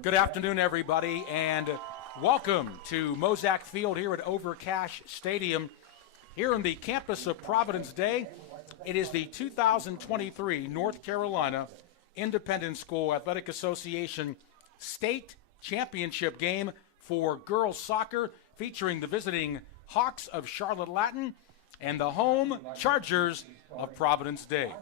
Good afternoon, everybody, and welcome to Mozak Field here at Overcash Stadium here on the campus of Providence Day. It is the 2023 North Carolina Independent School Athletic Association State Championship game for girls soccer, featuring the visiting Hawks of Charlotte-Latin and the home Chargers of Providence Day.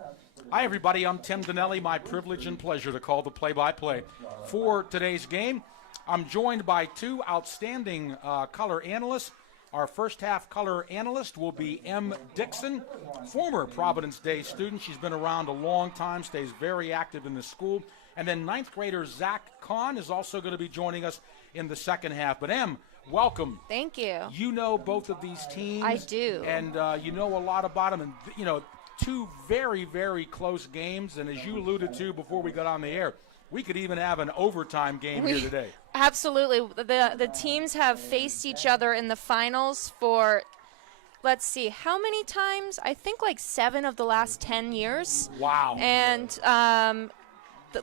Hi, everybody. I'm Tim Donnelly. My privilege and pleasure to call the play-by-play for today's game. I'm joined by two outstanding color analysts. Our first half color analyst will be M. Dixon, former Providence Day student. She's been around a long time, stays very active in the school. And then ninth grader Zach Kahn is also going to be joining us in the second half. But M, welcome. Thank you. You know both of these teams. I do. And you know a lot about them. And, you know, two very, very close games. And as you alluded to before we got on the air, we could even have an overtime game here today. Absolutely. The teams have faced each other in the finals for, let's see, how many times? I think like 7 of the last 10 years. Wow. And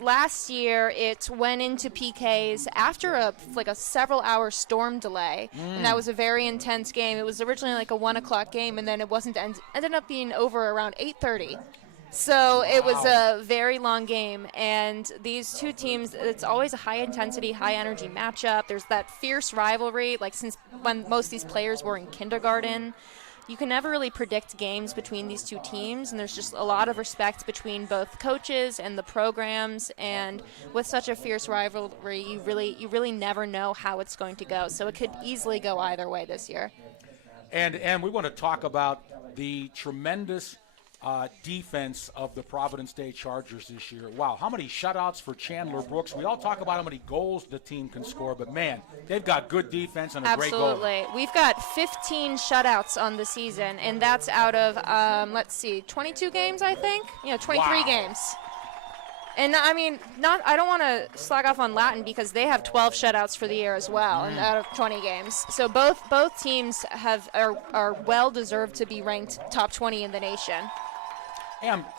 last year it went into PKs after a several-hour storm delay, and that was a very intense game. It was originally like a 1 o'clock game, and then it wasn't ended up being over around 8:30. So it was a very long game, and these two teams, it's always a high-intensity, high-energy matchup. There's that fierce rivalry, like since when most of these players were in kindergarten. You can never really predict games between these two teams, and there's just a lot of respect between both coaches and the programs, and with such a fierce rivalry, you really never know how it's going to go. So it could easily go either way this year. And we want to talk about the tremendous defense of the Providence Day Chargers this year. Wow, how many shutouts for Chandler Brooks. We all talk about how many goals the team can score, but man, they've got good defense and a great goal. Absolutely. We've got 15 shutouts on the season, and that's out of, 22 games, I think? 23 games. And I mean, I don't want to slag off on Latin because they have 12 shutouts for the year as well, and out of 20 games. So both teams are well deserved to be ranked top 20 in the nation.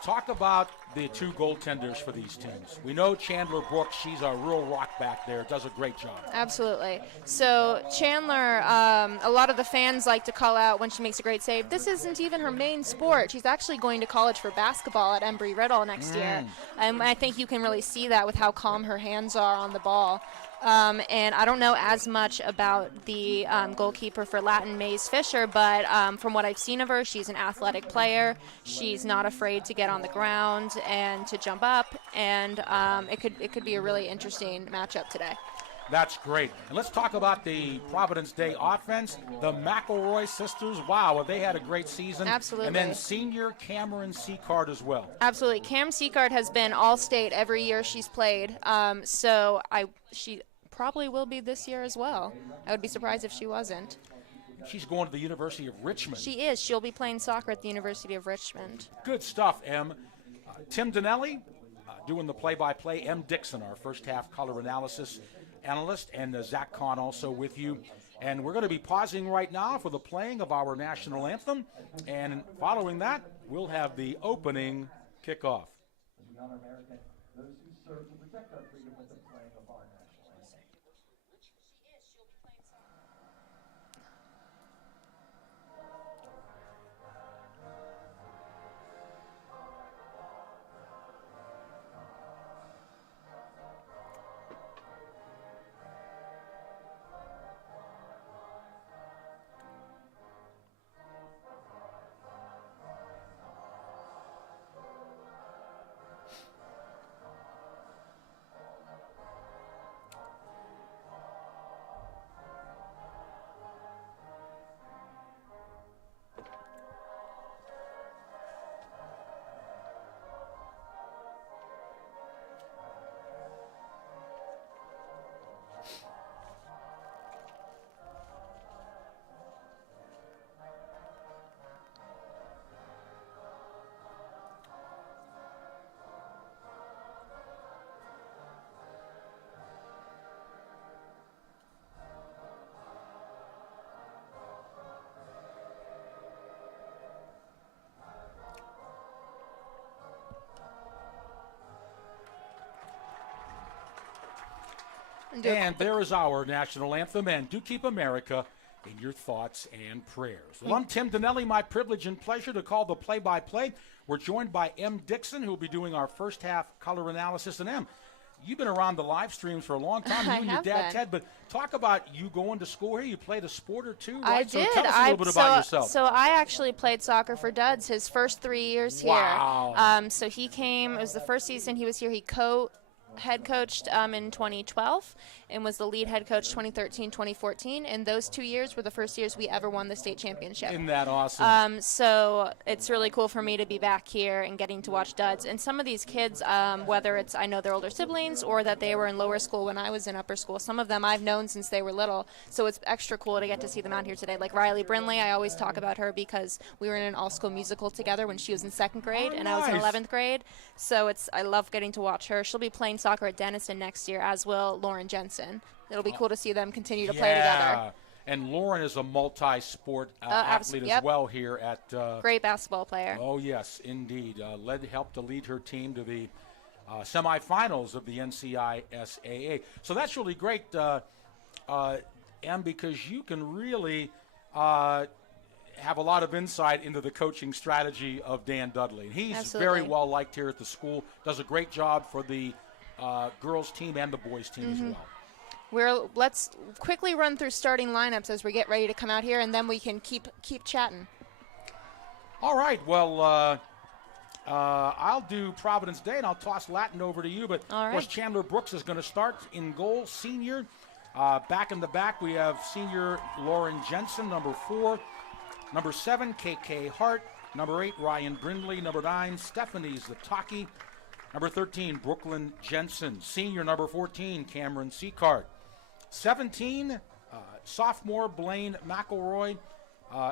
Talk about the two goaltenders for these teams. We know Chandler Brooks, she's a real rock back there, does a great job. Absolutely. So Chandler, a lot of the fans like to call out when she makes a great save, this isn't even her main sport. She's actually going to college for basketball at Embry-Riddle next year. And I think you can really see that with how calm her hands are on the ball. And I don't know as much about the goalkeeper for Latin, Maze Fisher, but from what I've seen of her, she's an athletic player. She's not afraid to get on the ground and to jump up, and it could be a really interesting matchup today. That's great. And let's talk about the Providence Day offense. The McElroy sisters, wow, they had a great season. Absolutely. And then senior Cameron Seacard as well. Absolutely. Cam Seacard has been all-state every year she's played, so she probably will be this year as well. I would be surprised if she wasn't. She's going to the University of Richmond. She is. She'll be playing soccer at the University of Richmond. Good stuff, Em. Tim Donnelly doing the play-by-play. M. Dixon, our first half color analysis analyst, and Zach Kahn also with you. And we're going to be pausing right now for the playing of our national anthem. And following that, we'll have the opening kickoff. Those who serve to protect our freedom with the playing of our national anthem. And there is our national anthem, and do keep America in your thoughts and prayers. Well, I'm Tim Donnelly. My privilege and pleasure to call the play-by-play. We're joined by M. Dixon, who will be doing our first half color analysis. And M, you've been around the live streams for a long time, you and your dad, Ted, but talk about you going to school here. You played a sport or two, right? I did. So tell us a little bit about yourself. So I actually played soccer for Duds his first 3 years here. Wow. So he came, it was the first season he was here. He head coached in 2012 and was the lead head coach 2013, 2014. And those 2 years were the first years we ever won the state championship. Isn't that awesome? So it's really cool for me to be back here and getting to watch Duds. And some of these kids, whether it's I know their older siblings or that they were in lower school when I was in upper school, some of them I've known since they were little. So it's extra cool to get to see them out here today. Like Riley Brindley, I always talk about her because we were in an all-school musical together when she was in 2nd grade and I was in 11th grade. So I love getting to watch her. She'll be playing soccer at Denison next year, as will Lauren Jensen. It'll be cool to see them continue to play together. And Lauren is a multi-sport athlete as well here at great basketball player. Oh, yes, indeed. Helped to lead her team to the semifinals of the NCISAA. So that's really great, Em, because you can really have a lot of insight into the coaching strategy of Dan Dudley. He's very well liked here at the school, does a great job for the girls team and the boys team as well. Let's quickly run through starting lineups as we get ready to come out here, and then we can keep chatting. All right. Well, I'll do Providence Day, and I'll toss Latin over to you. But, of course, Chandler Brooks is going to start in goal, senior. Back in the back, we have senior Lauren Jensen, number 4. Number 7, KK Hart. Number 8, Ryan Brindley. Number 9, Stephanie Zataki. Number 13, Brooklyn Jensen. Senior, number 14, Cameron Seacart. 17, sophomore Blaine McElroy.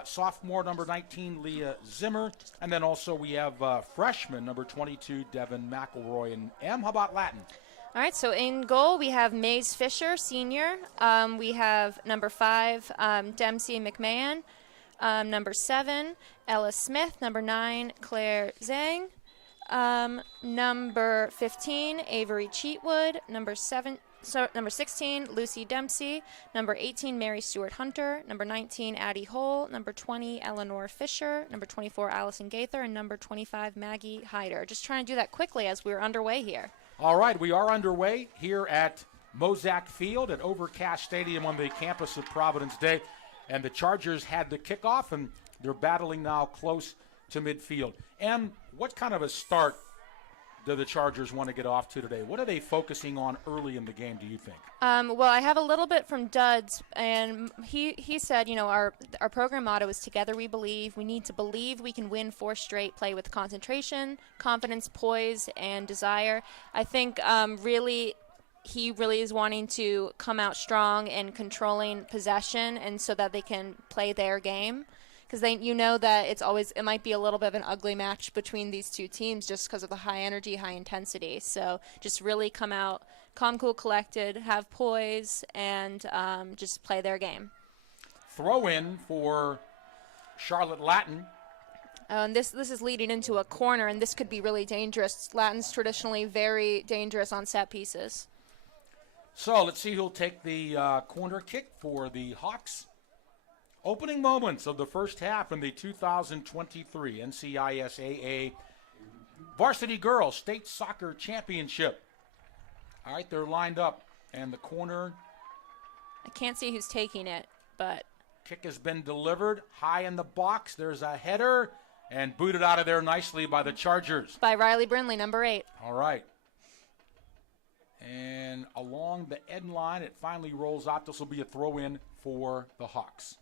Sophomore, number 19, Leah Zimmer. And then also we have freshman, number 22, Devin McElroy. And M, how about Latin? All right, so in goal we have Maze Fisher, senior. We have number 5, Dempsey McMahon. Number 7, Ella Smith. Number 9, Claire Zhang. Number 15, Avery Cheatwood. Number 16, Lucy Dempsey. Number 18, Mary Stewart Hunter. Number 19, Addie Hole. Number 20, Eleanor Fisher. Number 24, Allison Gaither. And number 25, Maggie Hyder. Just trying to do that quickly as we're underway here. All right, we are underway here at Mozak Field at Overcast Stadium on the campus of Providence Day. And the Chargers had the kickoff, and they're battling now close to midfield. Em, what kind of a start do the Chargers want to get off to today? What are they focusing on early in the game, do you think? Well, I have a little bit from Duds, and he said, our program motto is Together We Believe. We need to believe we can win 4 straight, play with concentration, confidence, poise, and desire. I think he really is wanting to come out strong and controlling possession, and so that they can play their game. Because that it might be a little bit of an ugly match between these two teams just because of the high energy, high intensity. So just really come out calm, cool, collected, have poise, and just play their game. Throw in for Charlotte Latin. This is leading into a corner, and this could be really dangerous. Latin's traditionally very dangerous on set pieces. So let's see who'll take the corner kick for the Hawks. Opening moments of the first half in the 2023 NCISAA Varsity Girls State Soccer Championship. All right, they're lined up, and the corner. I can't see who's taking it, but. Kick has been delivered high in the box. There's a header, and booted out of there nicely by the Chargers. By Riley Brindley, number 8. All right. And along the end line, it finally rolls out. This will be a throw-in for the Hawks.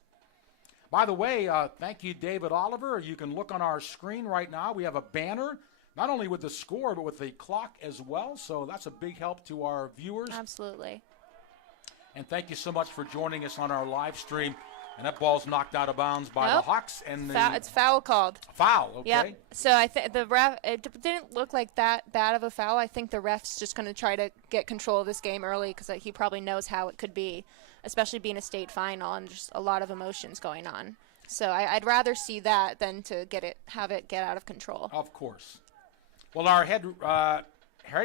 By the way, thank you, David Oliver. You can look on our screen right now. We have a banner, not only with the score, but with the clock as well. So that's a big help to our viewers. Absolutely. And thank you so much for joining us on our live stream. And that ball's knocked out of bounds by the Hawks. And it's foul called. Foul, okay. Yep. So I think the ref, it didn't look like that bad of a foul. I think the ref's just going to try to get control of this game early because he probably knows how it could be, especially being a state final and just a lot of emotions going on. So I'd rather see that than to have it get out of control. Of course. Well, our head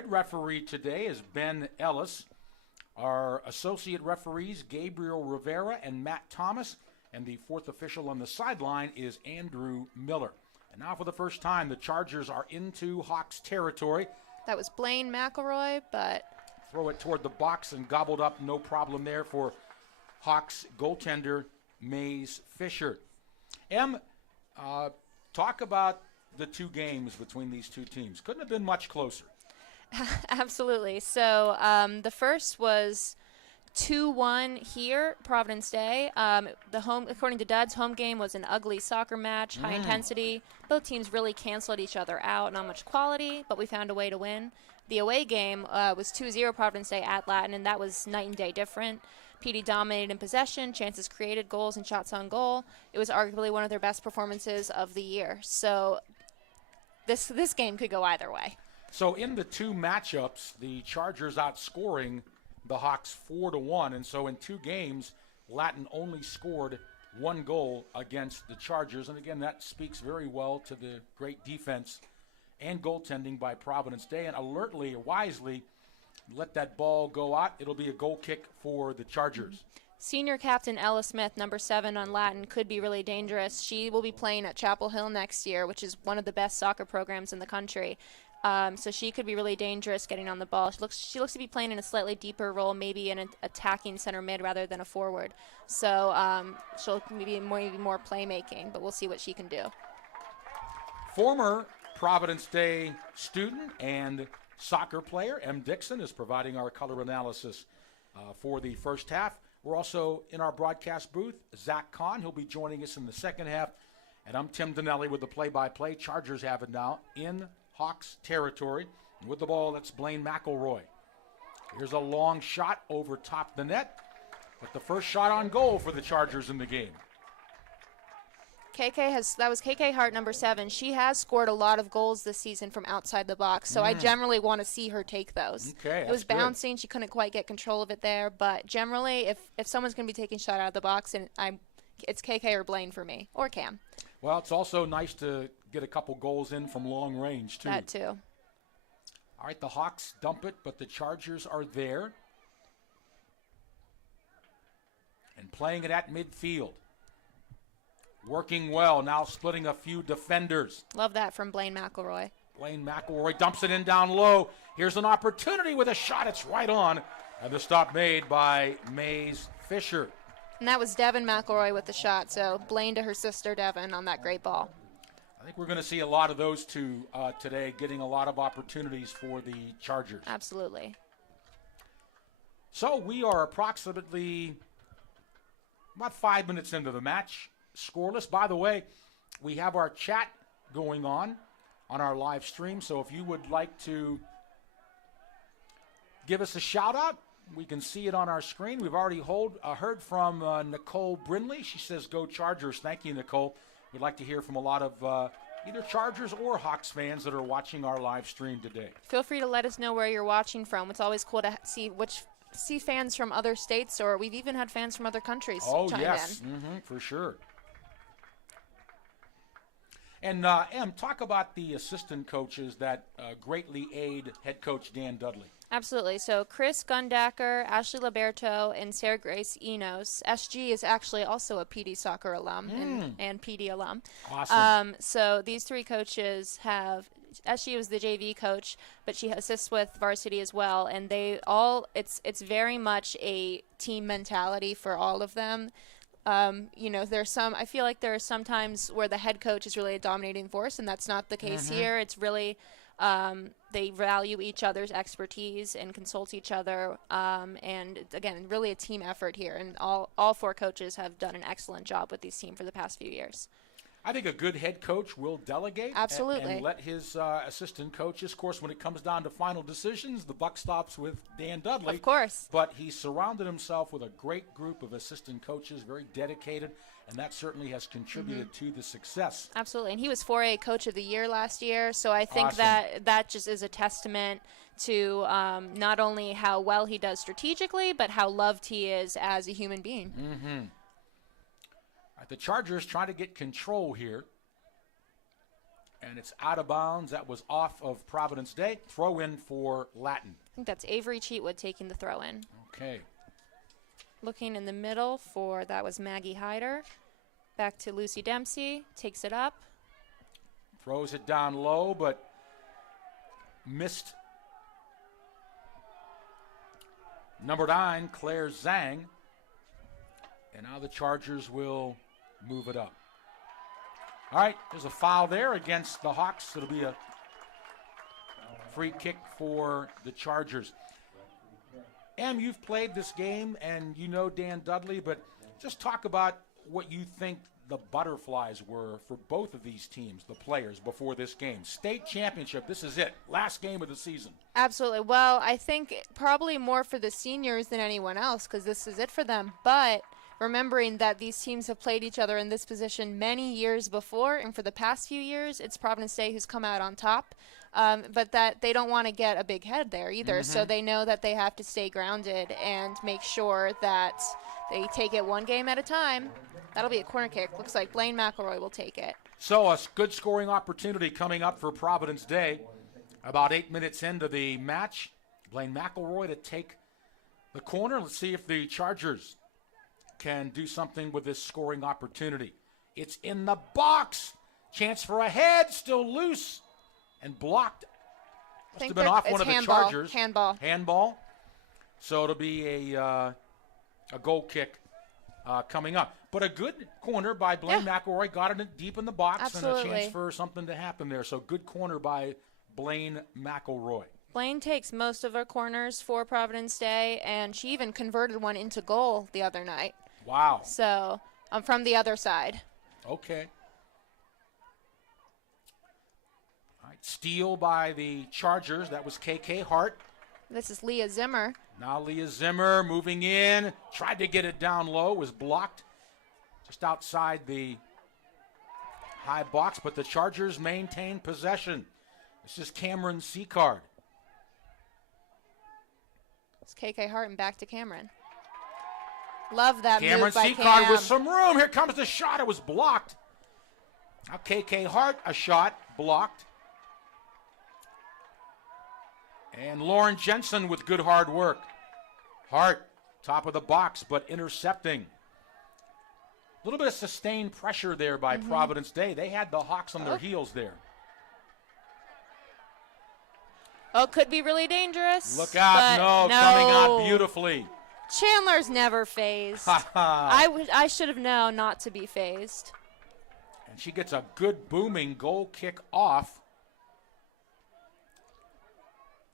referee today is Ben Ellis. Our associate referees, Gabriel Rivera and Matt Thomas, and the fourth official on the sideline is Andrew Miller. And now for the first time, the Chargers are into Hawks territory. That was Blaine McElroy, but throw it toward the box and gobbled up, no problem there for Hawks goaltender Maze Fisher. Talk about the two games between these two teams. Couldn't have been much closer. Absolutely. So the first was 2-1 here, Providence Day. According to Dud's, home game was an ugly soccer match, high intensity. Both teams really canceled each other out, not much quality, but we found a way to win. The away game was 2-0 Providence Day at Latin, and that was night and day different. PD dominated in possession, chances created, goals, and shots on goal. It was arguably one of their best performances of the year. So this game could go either way. So in the two matchups, the Chargers outscoring the Hawks 4-1, and so in two games, Latin only scored one goal against the Chargers. And again, that speaks very well to the great defense and goaltending by Providence Day, and alertly or wisely let that ball go out. It'll be a goal kick for the Chargers. Senior captain Ella Smith, number 7 on Latin, could be really dangerous. She will be playing at Chapel Hill next year, which is one of the best soccer programs in the country. So she could be really dangerous getting on the ball. She looks to be playing in a slightly deeper role, maybe in an attacking center mid rather than a forward. So she'll maybe more playmaking, but we'll see what she can do. Former Providence Day student and soccer player M. Dixon is providing our color analysis for the first half. We're also in our broadcast booth. Zach Kahn, he'll be joining us in the second half. And I'm Tim Donnelly with the play-by-play. Chargers have it now in Hawks territory. And with the ball, that's Blaine McElroy. Here's a long shot over top the net. But the first shot on goal for the Chargers in the game. That was KK Hart, number 7. She has scored a lot of goals this season from outside the box, so I generally want to see her take those. Okay, it was bouncing. She couldn't quite get control of it there, but generally, if someone's going to be taking a shot out of the box, and it's KK or Blaine for me, or Cam. Well, it's also nice to get a couple goals in from long range, too. That, too. All right, the Hawks dump it, but the Chargers are there. And playing it at midfield. Working well, now splitting a few defenders. Love that from Blaine McElroy. Blaine McElroy dumps it in down low. Here's an opportunity with a shot. It's right on. And the stop made by Maze Fisher. And that was Devin McElroy with the shot, so Blaine to her sister Devin on that great ball. I think we're going to see a lot of those two today, getting a lot of opportunities for the Chargers. Absolutely. So we are approximately about 5 minutes into the match. Scoreless. By the way, we have our chat going on our live stream, so if you would like to give us a shout out, we can see it on our screen. We've already heard from Nicole Brindley. She says, "Go Chargers." Thank you, Nicole. We'd like to hear from a lot of either Chargers or Hawks fans that are watching our live stream today. Feel free to let us know where you're watching from. It's always cool to see fans from other states, or we've even had fans from other countries chime in. For sure. And, Em, talk about the assistant coaches that greatly aid head coach Dan Dudley. Absolutely. So Chris Gundacker, Ashley Liberto, and Sarah Grace Enos. SG is actually also a PD soccer alum and PD alum. Awesome. So these 3 coaches have – SG was the JV coach, but she assists with varsity as well. And they all – it's very much a team mentality for all of them. I feel like there are some times where the head coach is really a dominating force, and that's not the case here. It's really they value each other's expertise and consult each other. And again, really a team effort here. And all 4 coaches have done an excellent job with these teams for the past few years. I think a good head coach will delegate. Absolutely. And let his assistant coaches, of course, when it comes down to final decisions, the buck stops with Dan Dudley. Of course. But he surrounded himself with a great group of assistant coaches, very dedicated, and that certainly has contributed to the success. Absolutely. And he was 4A Coach of the Year last year, so I think Awesome. that just is a testament to not only how well he does strategically, but how loved he is as a human being. The Chargers trying to get control here. And it's out of bounds. That was off of Providence Day. Throw in for Latin. I think that's Avery Cheatwood taking the throw in. Okay. Looking in the middle that was Maggie Hyder. Back to Lucy Dempsey. Takes it up. Throws it down low, but missed. Number 9, Claire Zhang. And now the Chargers will move it up. All right, there's a foul there against the Hawks. It'll be a free kick for the Chargers. Em, you've played this game, and you know Dan Dudley, but just talk about what you think the butterflies were for both of these teams, the players, before this game. State championship, this is it. Last game of the season. Absolutely. Well, I think probably more for the seniors than anyone else because this is it for them. But remembering that these teams have played each other in this position many years before, and for the past few years, it's Providence Day who's come out on top. But that they don't want to get a big head there either, so they know that they have to stay grounded and make sure that they take it one game at a time. That'll be a corner kick. Looks like Blaine McElroy will take it. So a good scoring opportunity coming up for Providence Day. About 8 minutes into the match, Blaine McElroy to take the corner. Let's see if the Chargers can do something with this scoring opportunity. It's in the box. Chance for a head, still loose and blocked. Must have been off one of the Chargers. Handball. So it'll be a goal kick coming up. But a good corner by Blaine McElroy. Got it deep in the box. Absolutely. And a chance for something to happen there. So good corner by Blaine McElroy. Blaine takes most of her corners for Providence Day, and she even converted one into goal the other night. Wow. So from the other side. Okay. All right. Steal by the Chargers. That was KK Hart. This is Leah Zimmer. Now Leah Zimmer moving in. Tried to get it down low. Was blocked just outside the high box, but the Chargers maintain possession. This is Cameron Seacard. It's KK Hart and back to Cameron. Love that Cameron move by Seacard Cam. with some room. Here comes the shot. It was blocked. Now KK Hart, a shot blocked. And Lauren Jensen with good hard work. Hart, top of the box, but intercepting. A little bit of sustained pressure there by Providence Day. They had the Hawks on their heels there. Oh, could be really dangerous. Look out. No, coming out beautifully. Chandler's never phased. I should have known not to be phased. And she gets a good booming goal kick off.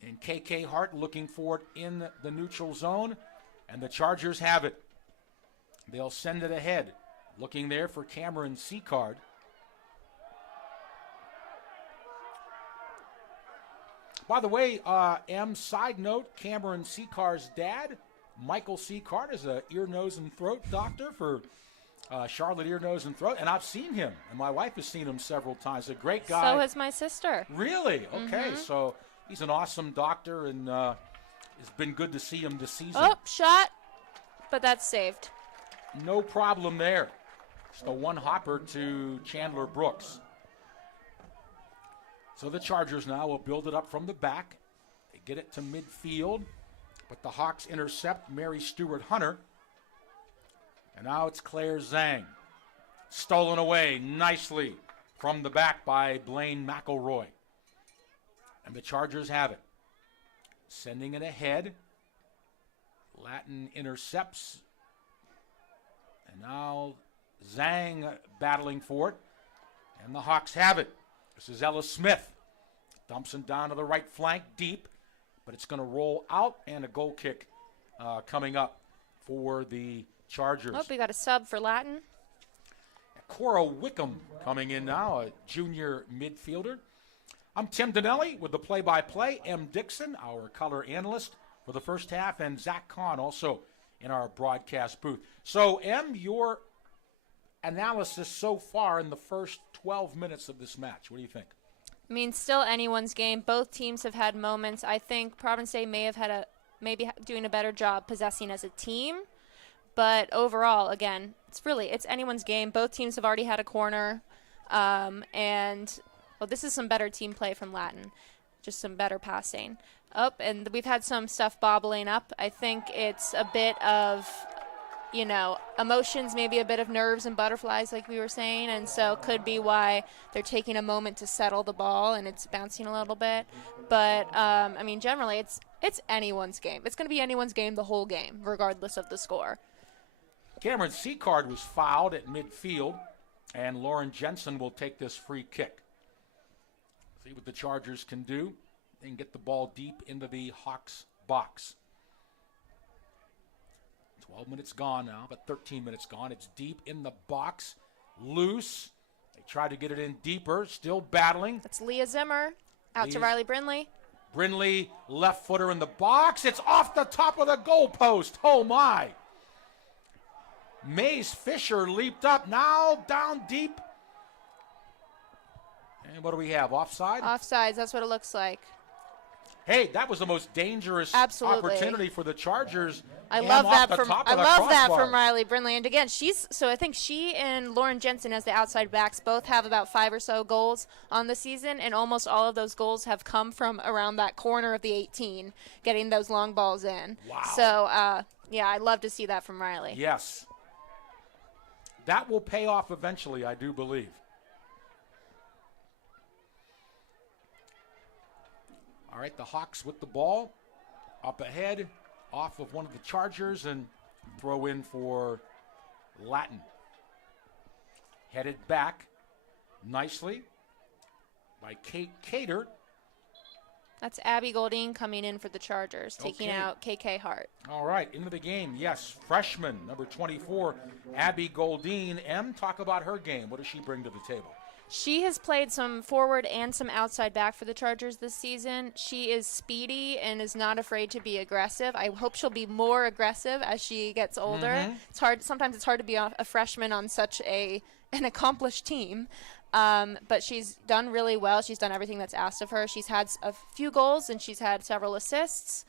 And KK Hart looking for it in the neutral zone. And the Chargers have it. They'll send it ahead. Looking there for Cameron Seacard. By the way, side note, Cameron Seacard's dad, Michael Seacard, is an ear, nose, and throat doctor for Charlotte Ear, Nose, and Throat. And I've seen him, and my wife has seen him several times. A great guy. So has my sister. Really? Okay, so he's an awesome doctor, and it's been good to see him this season. Oh, shot, but that's saved. No problem there. It's the one hopper to Chandler Brooks. So the Chargers now will build it up from the back. They get it to midfield, but the Hawks intercept Mary Stewart-Hunter. And now it's Claire Zhang. Stolen away nicely from the back by Blaine McElroy. And the Chargers have it. Sending it ahead. Latin intercepts. And now Zhang battling for it. And the Hawks have it. This is Ella Smith. Dumps it down to the right flank deep. But it's going to roll out, and a goal kick coming up for the Chargers. Oh, we got a sub for Latin. Cora Wickham coming in now, a junior midfielder. I'm Tim Donnelly with the play-by-play. M. Dixon, our color analyst for the first half, and Zach Kahn also in our broadcast booth. So, M, your analysis so far in the first 12 minutes of this match. What do you think? I mean, still anyone's game. Both teams have had moments. I think Providence Day may have had maybe doing a better job possessing as a team. But overall, again, it's anyone's game. Both teams have already had a corner. And Oh, this is some better team play from Latin. Just some better passing. Oh, and we've had some stuff bobbling up. I think it's a bit of, emotions, maybe a bit of nerves and butterflies, like we were saying, and so could be why they're taking a moment to settle the ball and it's bouncing a little bit. But, generally, it's anyone's game. It's going to be anyone's game the whole game, regardless of the score. Cameron Seacard was fouled at midfield, and Lauren Jensen will take this free kick. See what the Chargers can do. They can get the ball deep into the Hawks box. 12 minutes gone now, but 13 minutes gone. It's deep in the box, loose. They try to get it in deeper, still battling. That's Leah Zimmer out to Riley Brindley. Brindley, left footer in the box. It's off the top of the goalpost. Oh, my. Mace Fisher leaped up, now down deep. And what do we have, offside? Offsides, that's what it looks like. Hey, that was the most dangerous opportunity for the Chargers. I love that from Riley Brindley. And again, I think she and Lauren Jensen as the outside backs both have about 5 or so goals on the season, and almost all of those goals have come from around that corner of the 18, getting those long balls in. Wow. So, I love to see that from Riley. Yes. That will pay off eventually, I do believe. All right, the Hawks with the ball. Up ahead, off of one of the Chargers, and throw in for Latin. Headed back nicely by Kate Cater. That's Abby Goldine coming in for the Chargers, taking out KK Hart. All right, into the game, yes, freshman, number 24, Abby Goldine. Talk about her game. What does she bring to the table? She has played some forward and some outside back for the Chargers this season. She is speedy and is not afraid to be aggressive. I hope she'll be more aggressive as she gets older. Mm-hmm. It's hard. Sometimes it's hard to be a freshman on such an accomplished team. But she's done really well. She's done everything that's asked of her. She's had a few goals and she's had several assists.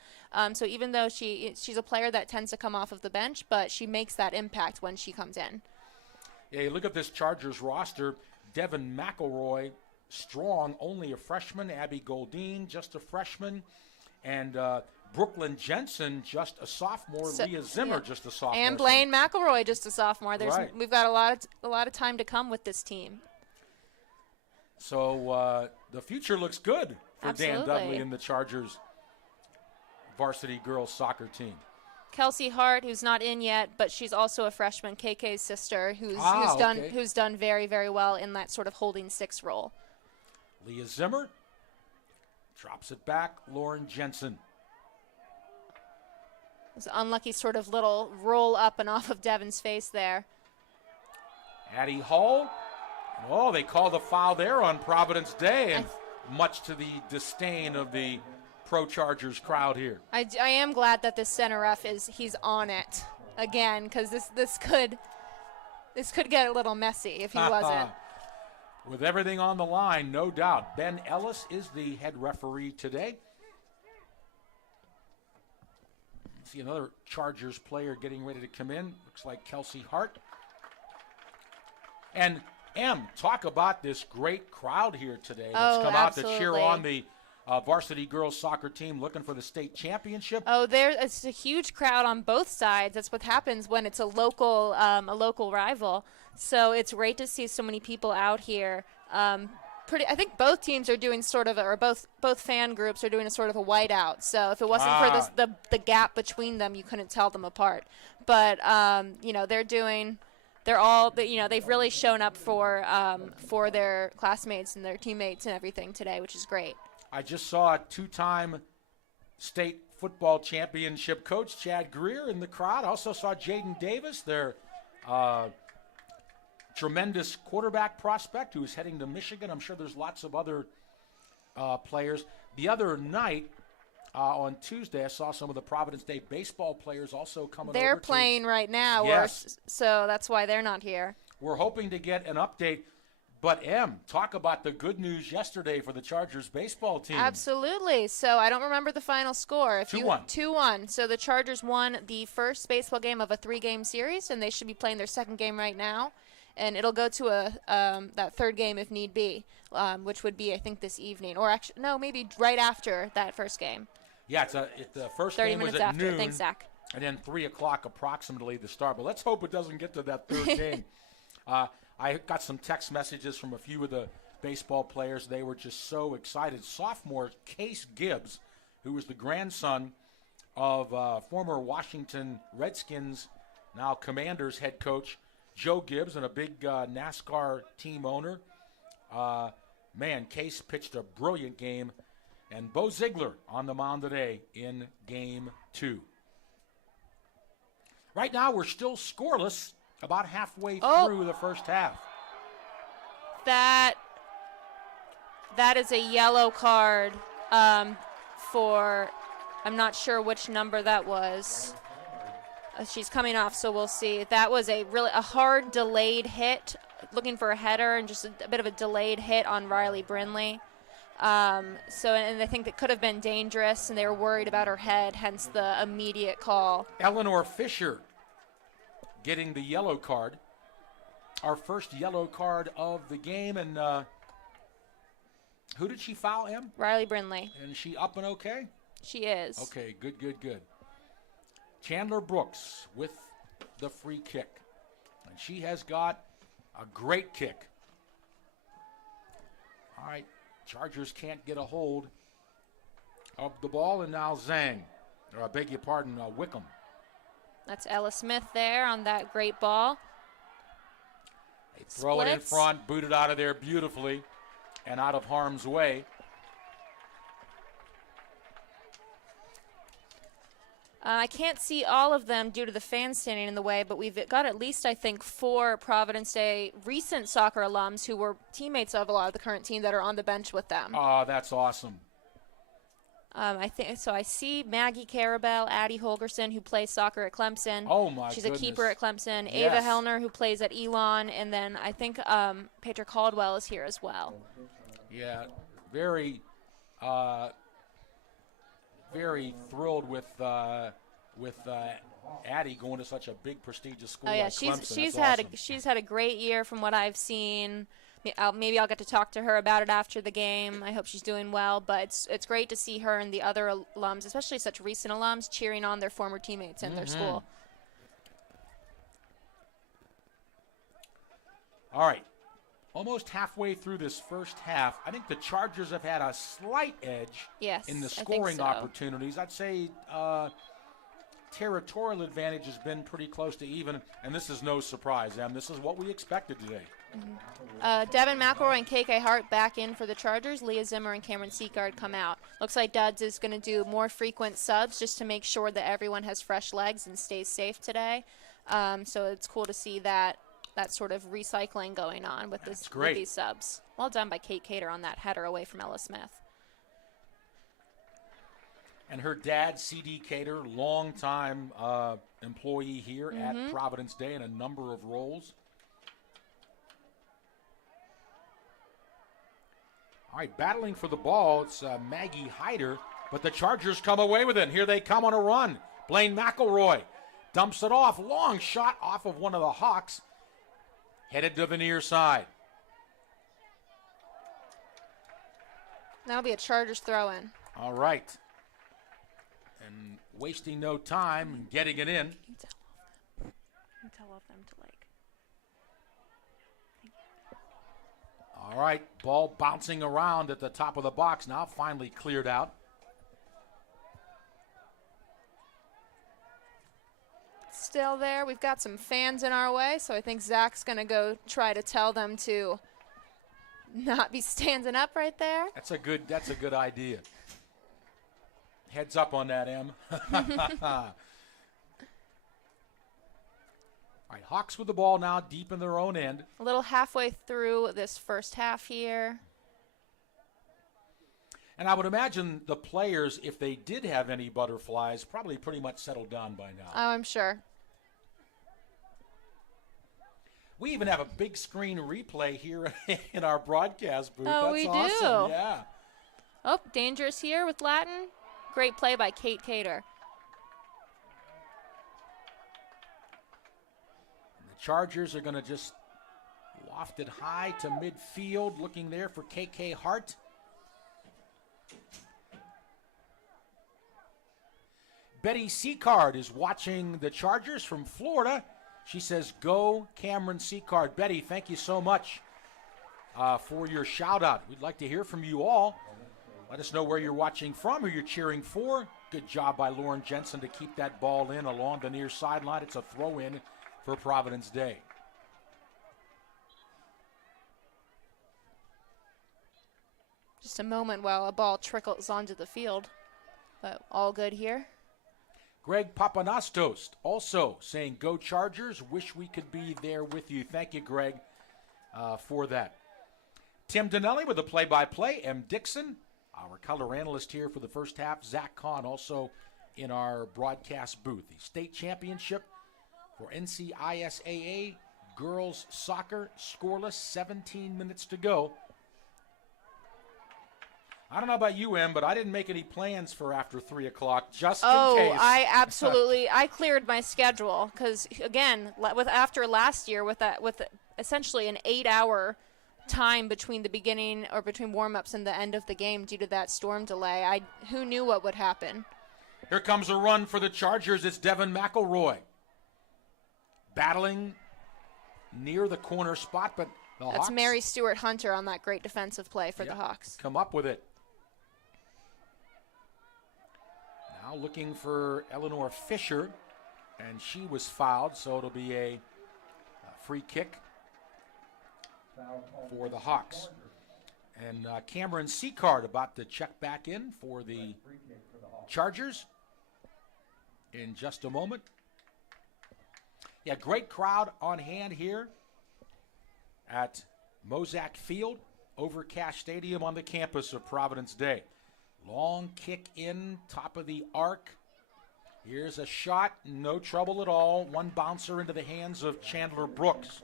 So even though she's a player that tends to come off of the bench, but she makes that impact when she comes in. Yeah, you look at this Chargers roster. Devin McElroy, strong, only a freshman. Abby Goldine, just a freshman. And Brooklyn Jensen, just a sophomore. Leah Zimmer, just a sophomore. And Blaine McElroy, just a sophomore. We've got a lot of time to come with this team. So the future looks good for Absolutely. Dan Dudley and the Chargers varsity girls soccer team. Kelsey Hart, who's not in yet, but she's also a freshman, KK's sister, who's done very, very well in that sort of holding 6 role. Leah Zimmer drops it back. Lauren Jensen. It was an unlucky sort of little roll up and off of Devin's face there. Addie Hall. Oh, they call the foul there on Providence Day, and much to the disdain of the Pro Chargers crowd here. I am glad that this center ref he's on it again, because this could get a little messy if he wasn't. With everything on the line, no doubt. Ben Ellis is the head referee today. See another Chargers player getting ready to come in. Looks like Kelsey Hart. And talk about this great crowd here today that's come out to cheer on the varsity girls soccer team looking for the state championship. Oh, it's a huge crowd on both sides. That's what happens when it's a local rival. So it's great to see so many people out here. I think both teams are doing both fan groups are doing a sort of a whiteout. So if it wasn't for the gap between them, you couldn't tell them apart. But they've really shown up for their classmates and their teammates and everything today, which is great. I just saw a 2-time state football championship coach, Chad Greer, in the crowd. I also saw Jaden Davis, their tremendous quarterback prospect who is heading to Michigan. I'm sure there's lots of other players. The other night, on Tuesday, I saw some of the Providence Day baseball players also coming over. They're playing right now, yes. So that's why they're not here. We're hoping to get an update. But, talk about the good news yesterday for the Chargers baseball team. Absolutely. So I don't remember the final score. 2-1. 2-1. So the Chargers won the first baseball game of a 3-game series, and they should be playing their second game right now. and it'll go to that third game if need be, which would be, I think, this evening, or actually, no, maybe right after that first game. Yeah, the first 30 game was minutes at after. noon. Thanks, Zach. And then 3 o'clock approximately to start. But let's hope it doesn't get to that third game. I got some text messages from a few of the baseball players. They were just so excited. Sophomore Case Gibbs, who was the grandson of former Washington Redskins, now Commanders head coach Joe Gibbs, and a big NASCAR team owner. Man, Case pitched a brilliant game. And Bo Ziegler on the mound today in Game 2. Right now, we're still scoreless, about halfway through the first half. That is a yellow card for, I'm not sure which number that was. She's coming off, so we'll see. That was a hard delayed hit, looking for a header, and just a bit of a delayed hit on Riley Brindley. And I think that could have been dangerous, and they were worried about her head, hence the immediate call. Eleanor Fisher getting the yellow card. Our first yellow card of the game, and who did she foul, Em? Riley Brindley. And is she up and okay? She is. Okay, good. Chandler Brooks with the free kick. And she has got a great kick. All right, Chargers can't get a hold of the ball, and now Zhang, or I beg your pardon, Wickham. That's Ella Smith there on that great ball. They throw it in front, booted out of there beautifully and out of harm's way. I can't see all of them due to the fans standing in the way, but we've got at least, I think, 4 Providence Day recent soccer alums who were teammates of a lot of the current team that are on the bench with them. Oh, that's awesome. I think so. I see Maggie Carabell, Addie Holgerson, who plays soccer at Clemson. Oh my She's goodness. a keeper at Clemson. Yes. Ava Hellner, who plays at Elon, and then I think Petra Caldwell is here as well. Yeah, very thrilled with Addie going to such a big prestigious school. Oh yeah, like Clemson. she's had a great year from what I've seen. Maybe I'll get to talk to her about it after the game. I hope she's doing well, but it's great to see her and the other alums, especially such recent alums, cheering on their former teammates in their school. All right, almost halfway through this first half. I think the Chargers have had a slight edge in the scoring opportunities. I'd say territorial advantage has been pretty close to even, and this is no surprise, Em. This is what we expected today. Devin McElroy and KK Hart back in for the Chargers. Leah Zimmer and Cameron Seagard come out. Looks like Duds is going to do more frequent subs just to make sure that everyone has fresh legs and stays safe today. So it's cool to see that sort of recycling going on with with these subs. Well done by Kate Cater on that header away from Ella Smith. And her dad, C.D. Cater, longtime employee here at Providence Day in a number of roles. All right, battling for the ball, it's Maggie Hyder, but the Chargers come away with it. And here they come on a run. Blaine McElroy dumps it off. Long shot off of one of the Hawks, headed to the near side. That'll be a Chargers throw-in. All right. And wasting no time and getting it in. You tell all of them to All right, ball bouncing around at the top of the box now, finally cleared out. Still there. We've got some fans in our way, so I think Zach's going to go try to tell them to not be standing up right there. That's a good idea. Heads up on that, Em. All right, Hawks with the ball now deep in their own end. A little halfway through this first half here. And I would imagine the players, if they did have any butterflies, probably pretty much settled down by now. Oh, I'm sure. We even have a big screen replay here in our broadcast booth. Oh, That's we awesome. do. Yeah. Oh, dangerous here with Latin. Great play by Kate Cater. The Chargers are going to just Lofted high to midfield, looking there for KK Hart. Betty Seacard is watching the Chargers from Florida. She says, go Cameron Seacard. Betty, thank you so much for your shout out. We'd like to hear from you all. Let us know where you're watching from, who you're cheering for. Good job by Lauren Jensen to keep that ball in along the near sideline. It's a throw in for Providence Day. Just a moment while a ball trickles onto the field, but all good here. Greg Papanastos also saying, go Chargers. Wish we could be there with you. Thank you, Greg, for that. Tim Donnelly with the play-by-play. M. Dixon, our color analyst here for the first half. Zach Kahn also in our broadcast booth. The state championship for NCISAA girls soccer, scoreless, 17 minutes to go. I don't know about you, Em, but I didn't make any plans for after 3 o'clock, just in case. I absolutely, I cleared my schedule because, again, after last year with essentially an 8-hour time between the beginning or between warm-ups and the end of the game due to that storm delay, who knew what would happen? Here comes a run for the Chargers. It's Devin McElroy battling near the corner spot, but the That's Hawks Mary Stewart Hunter on that great defensive play for the Hawks. Come up with it. Now looking for Eleanor Fisher, and she was fouled, so it'll be a free kick for the Hawks. And Cameron Seacard about to check back in for the Chargers in just a moment. Yeah, great crowd on hand here at Mozak Field, over Cash Stadium on the campus of Providence Day. Long kick in, top of the arc. Here's a shot, no trouble at all. One bouncer into the hands of Chandler Brooks.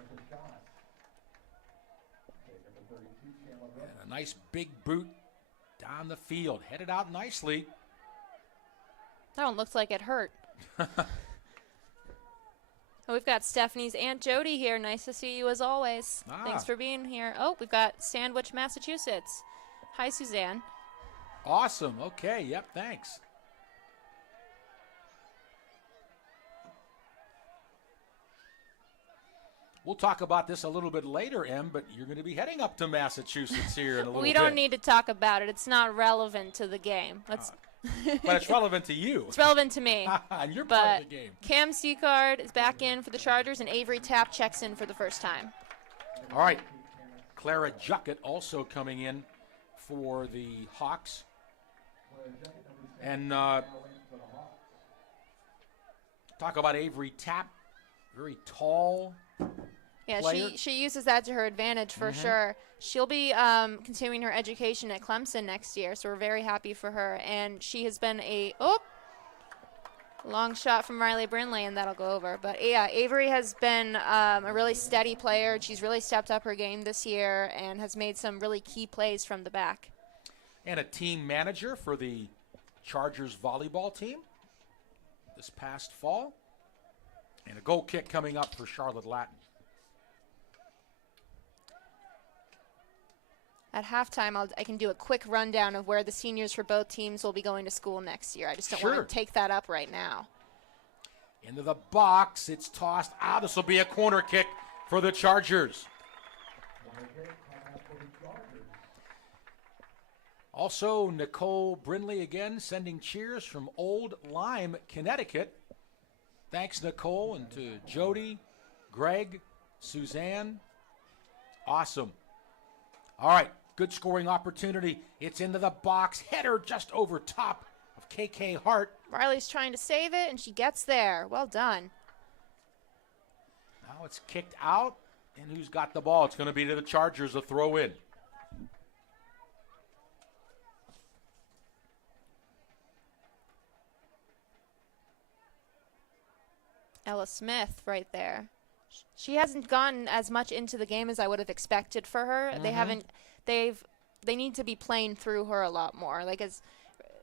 And a nice big boot down the field. Headed out nicely. That one looks like it hurt. We've got Stephanie's Aunt Jody here. Nice to see you as always. Thanks for being here. Oh, we've got Sandwich, Massachusetts. Hi, Suzanne. Awesome. Okay. Yep. Thanks. We'll talk about this a little bit later, Em, but you're going to be heading up to Massachusetts here in a little bit. We don't need to talk about it. It's not relevant to the game. Let's. But it's relevant to you. It's relevant to me. And you're part of the game. Cam Seacard is back in for the Chargers, and Avery Tapp checks in for the first time. All right. Clara Juckett also coming in for the Hawks. And talk about Avery Tapp. Very tall player. She uses that to her advantage for sure. She'll be continuing her education at Clemson next year, so we're very happy for her. And she has been a long shot from Riley Brindley, and that'll go over. But yeah, Avery has been a really steady player. She's really stepped up her game this year and has made some really key plays from the back. And a team manager for the Chargers volleyball team this past fall. And a goal kick coming up for Charlotte Latin. At halftime, I can do a quick rundown of where the seniors for both teams will be going to school next year. I just don't want to take that up right now. Into the box. It's tossed out. This will be a corner kick for the Chargers. Also, Nicole Brindley again sending cheers from Old Lyme, Connecticut. Thanks, Nicole, and to Jody, Greg, Suzanne. Awesome. All right, good scoring opportunity. It's into the box. Header just over top of KK Hart. Riley's trying to save it, and she gets there. Well done. Now it's kicked out, and who's got the ball? It's going to be to the Chargers, a throw in. Ella Smith right there. She hasn't gone as much into the game as I would have expected for her. They need to be playing through her a lot more.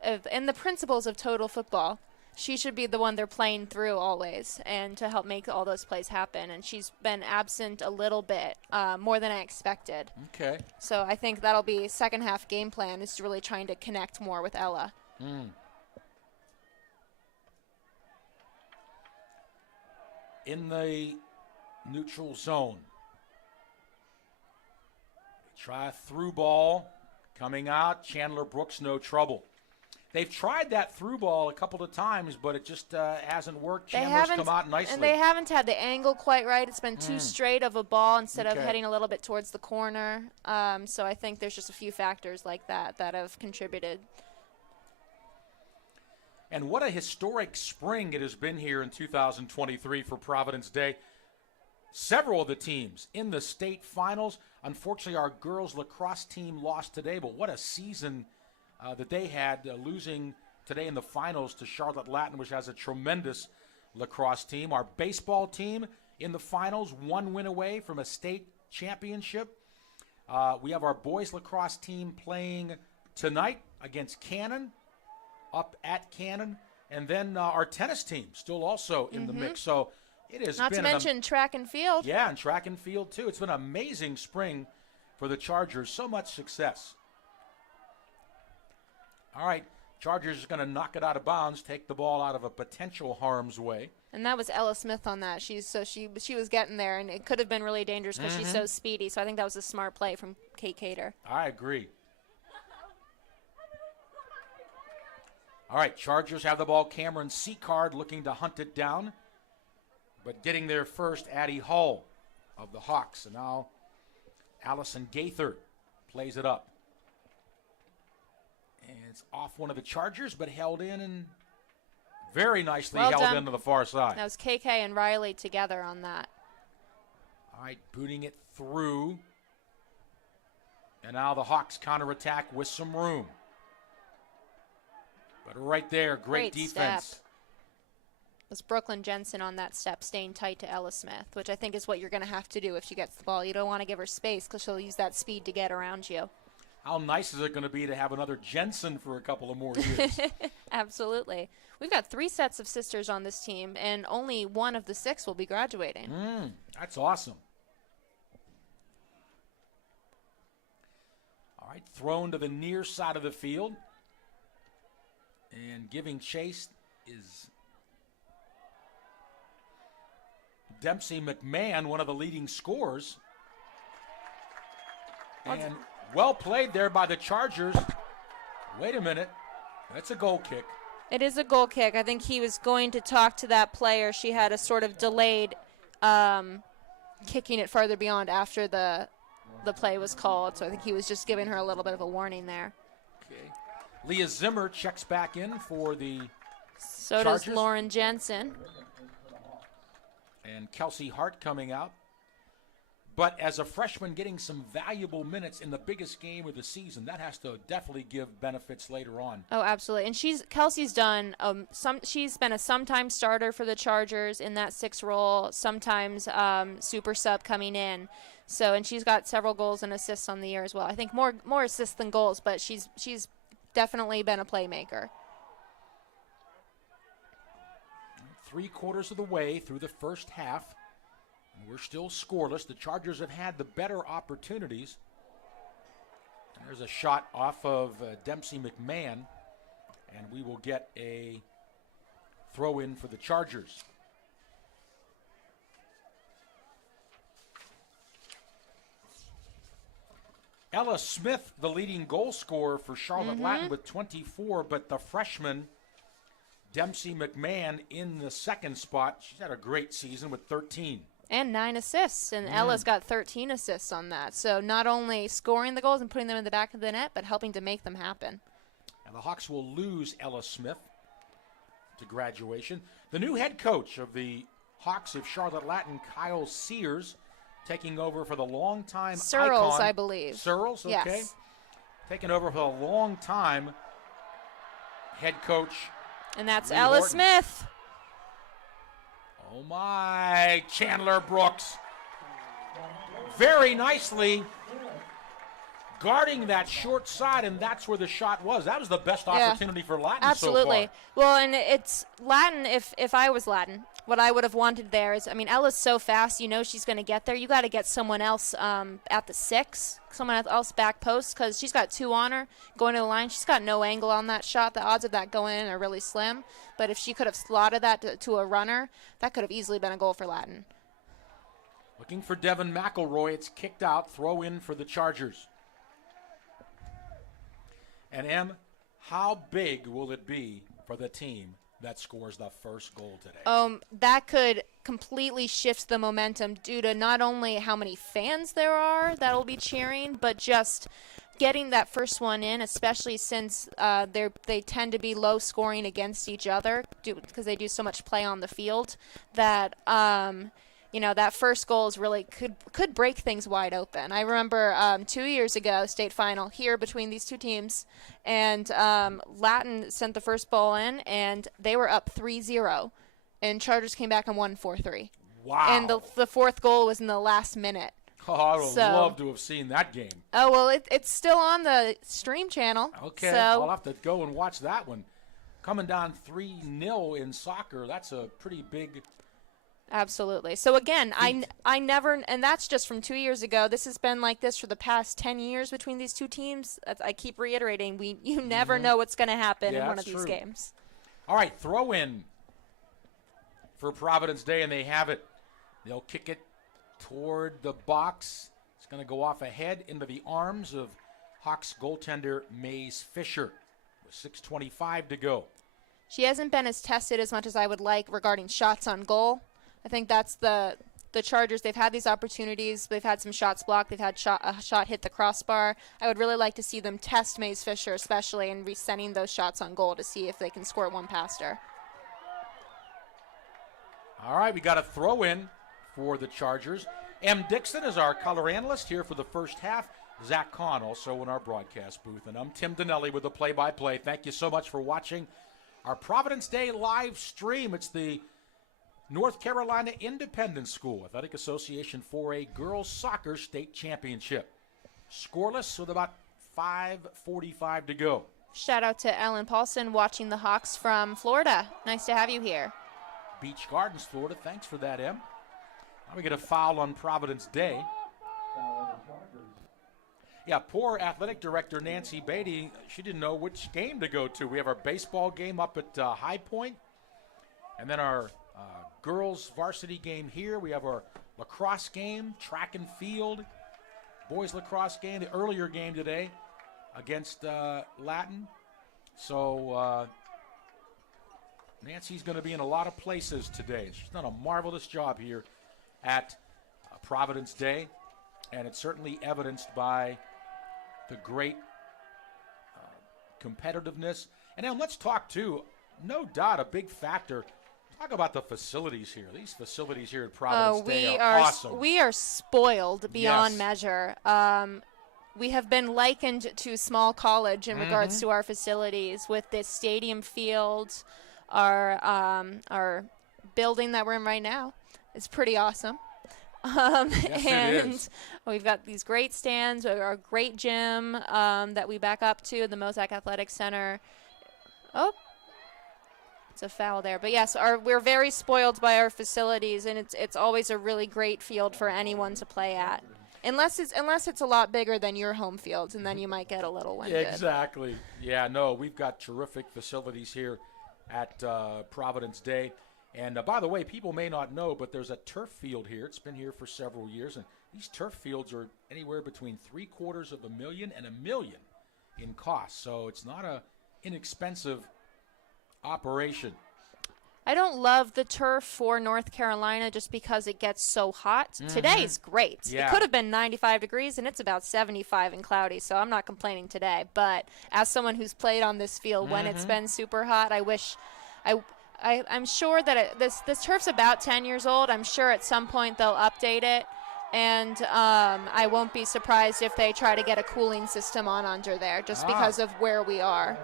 And the principles of total football. she should be the one they're playing through always and to help make all those plays happen. And she's been absent a little bit, more than I expected. Okay. So I think that'll be second half game plan is really trying to connect more with Ella. In the neutral zone. Try a through ball coming out. Chandler Brooks, no trouble. They've tried that through ball a couple of times, but it just hasn't worked. Chandler's come out nicely. And they haven't had the angle quite right. It's been too straight of a ball instead of heading a little bit towards the corner. So I think there's just a few factors like that have contributed. And what a historic spring it has been here in 2023 for Providence Day. Several of the teams in the state finals. Unfortunately, our girls lacrosse team lost today, but what a season that they had, losing today in the finals to Charlotte Latin, which has a tremendous lacrosse team. Our baseball team in the finals, 1 win away from a state championship. We have our boys lacrosse team playing tonight against Cannon, up at Cannon. And then our tennis team still also in the mix. So it has Not been to mention track and field. Yeah, and track and field, too. It's been an amazing spring for the Chargers. So much success. All right, Chargers is going to knock it out of bounds, take the ball out of a potential harm's way. And that was Ella Smith on that. She was getting there, and it could have been really dangerous because she's so speedy. So I think that was a smart play from Kate Cater. I agree. All right, Chargers have the ball. Cameron Seacard looking to hunt it down. But getting there first, Addie Hull of the Hawks. And now Allison Gaither plays it up. And it's off one of the Chargers, but held in and very nicely held into the far side. That was KK and Riley together on that. All right, booting it through. And now the Hawks counterattack with some room. But right there, great defense. Step. It was Brooklyn Jensen on that step, staying tight to Ella Smith, which I think is what you're going to have to do if she gets the ball. You don't want to give her space because she'll use that speed to get around you. How nice is it going to be to have another Jensen for a couple of more years? Absolutely. We've got 3 sets of sisters on this team, and only one of the 6 will be graduating. That's awesome. All right, thrown to the near side of the field. And giving chase is Dempsey McMahon, one of the leading scorers. And well played there by the Chargers. Wait a minute. That's a goal kick. It is a goal kick. I think he was going to talk to that player. She had a sort of delayed kicking it farther beyond after the play was called. So I think he was just giving her a little bit of a warning there. Okay. Leah Zimmer checks back in for the So Chargers. does Lauren Jensen. And Kelsey Hart coming out. But as a freshman getting some valuable minutes in the biggest game of the season, that has to definitely give benefits later on. Oh, absolutely. And Kelsey's done she's been a sometime starter for the Chargers in that 6 role, sometimes super sub coming in. So, and she's got several goals and assists on the year as well. I think more assists than goals, but she's definitely been a playmaker. 3/4 of the way through the first half. And we're still scoreless. The Chargers have had the better opportunities. And there's a shot off of Dempsey McMahon. And we will get a throw in for the Chargers. Ella Smith, the leading goal scorer for Charlotte Latin with 24, but the freshman Dempsey McMahon in the second spot. She's had a great season with 13. And 9 assists, and Ella's got 13 assists on that. So not only scoring the goals and putting them in the back of the net, but helping to make them happen. And the Hawks will lose Ella Smith to graduation. The new head coach of the Hawks of Charlotte Latin, Kyle Sears, taking over for the longtime Searles, icon. I believe. Searles, okay. Yes. Taking over for a long time head coach. And that's Lee Ella Horton. Smith. Oh, my. Chandler Brooks. Very nicely guarding that short side, and that's where the shot was. That was the best opportunity for Latin Absolutely. so far. Well, and it's Latin. If I was Latin, what I would have wanted there is, I mean, Ella's so fast. You know she's going to get there. You got to get someone else at the 6, someone else back post, because she's got 2 on her going to the line. She's got no angle on that shot. The odds of that going in are really slim. But if she could have slotted that to a runner, that could have easily been a goal for Latin. Looking for Devin McElroy. It's kicked out. Throw in for the Chargers. And Em, how big will it be for the team that scores the first goal today? That could completely shift the momentum due to not only how many fans there are that'll be cheering, but just getting that first one in, especially since they tend to be low scoring against each other because they do so much play on the field that that first goal is really could break things wide open. I remember 2 years ago, state final here between these two teams, and Latin sent the first ball in, and they were up 3-0, and Chargers came back and won 4-3. Wow. And the fourth goal was in the last minute. Oh, I would love to have seen that game. Oh, well, it's still on the stream channel. Okay, so I'll have to go and watch that one. Coming down 3-0 in soccer, that's a pretty big... Absolutely. So again, I never, and that's just from 2 years ago. This has been like this for the past 10 years between these two teams. I keep reiterating, you never know what's going to happen in one of these games. All right, throw in for Providence Day, and they have it. They'll kick it toward the box. It's going to go off ahead into the arms of Hawks goaltender Maze Fisher with 6:25 to go. She hasn't been as tested as much as I would like regarding shots on goal. I think that's the Chargers. They've had these opportunities. They've had some shots blocked. They've had a shot hit the crossbar. I would really like to see them test Maze Fisher, especially in resending those shots on goal to see if they can score one past her. All right, we got a throw in for the Chargers. M. Dixon is our color analyst here for the first half. Zach Kahn also in our broadcast booth. And I'm Tim Donnelly with the play-by-play. Thank you so much for watching our Providence Day live stream. It's the North Carolina Independent School Athletic Association 4A Girls Soccer State Championship. Scoreless with about 5:45 to go. Shout out to Ellen Paulson watching the Hawks from Florida. Nice to have you here. Beach Gardens, Florida. Thanks for that, Em. Now we get a foul on Providence Day. Yeah, poor athletic director Nancy Beatty. She didn't know which game to go to. We have our baseball game up at High Point, and then our girls varsity game here. We have our lacrosse game, track and field, boys lacrosse game, the earlier game today against Latin. So Nancy's going to be in a lot of places today. She's done a marvelous job here at Providence Day, and it's certainly evidenced by the great competitiveness. And then let's talk, too, no doubt a big factor. Talk about the facilities here. These facilities here at Providence Day are awesome. We are spoiled beyond measure. We have been likened to small college in regards to our facilities with this stadium field, our building that we're in right now. It's pretty awesome. Yes, and it is. We've got these great stands, our great gym that we back up to, the Mosaic Athletic Center. Oh, it's a foul there. But yes, we're very spoiled by our facilities, and it's always a really great field for anyone to play at. Unless it's a lot bigger than your home fields, and then you might get a little winded. Exactly. Yeah, no, we've got terrific facilities here at Providence Day. And by the way, people may not know, but there's a turf field here. It's been here for several years, and these turf fields are anywhere between $750,000 and $1 million in cost. So it's not a inexpensive operation. I don't love the turf for North Carolina just because it gets so hot. Today's great. Yeah. It could have been 95 degrees, and it's about 75 and cloudy, so I'm not complaining today. But as someone who's played on this field when it's been super hot, I'm sure that this turf's about 10 years old. I'm sure at some point they'll update it, and I won't be surprised if they try to get a cooling system on under there just because of where we are.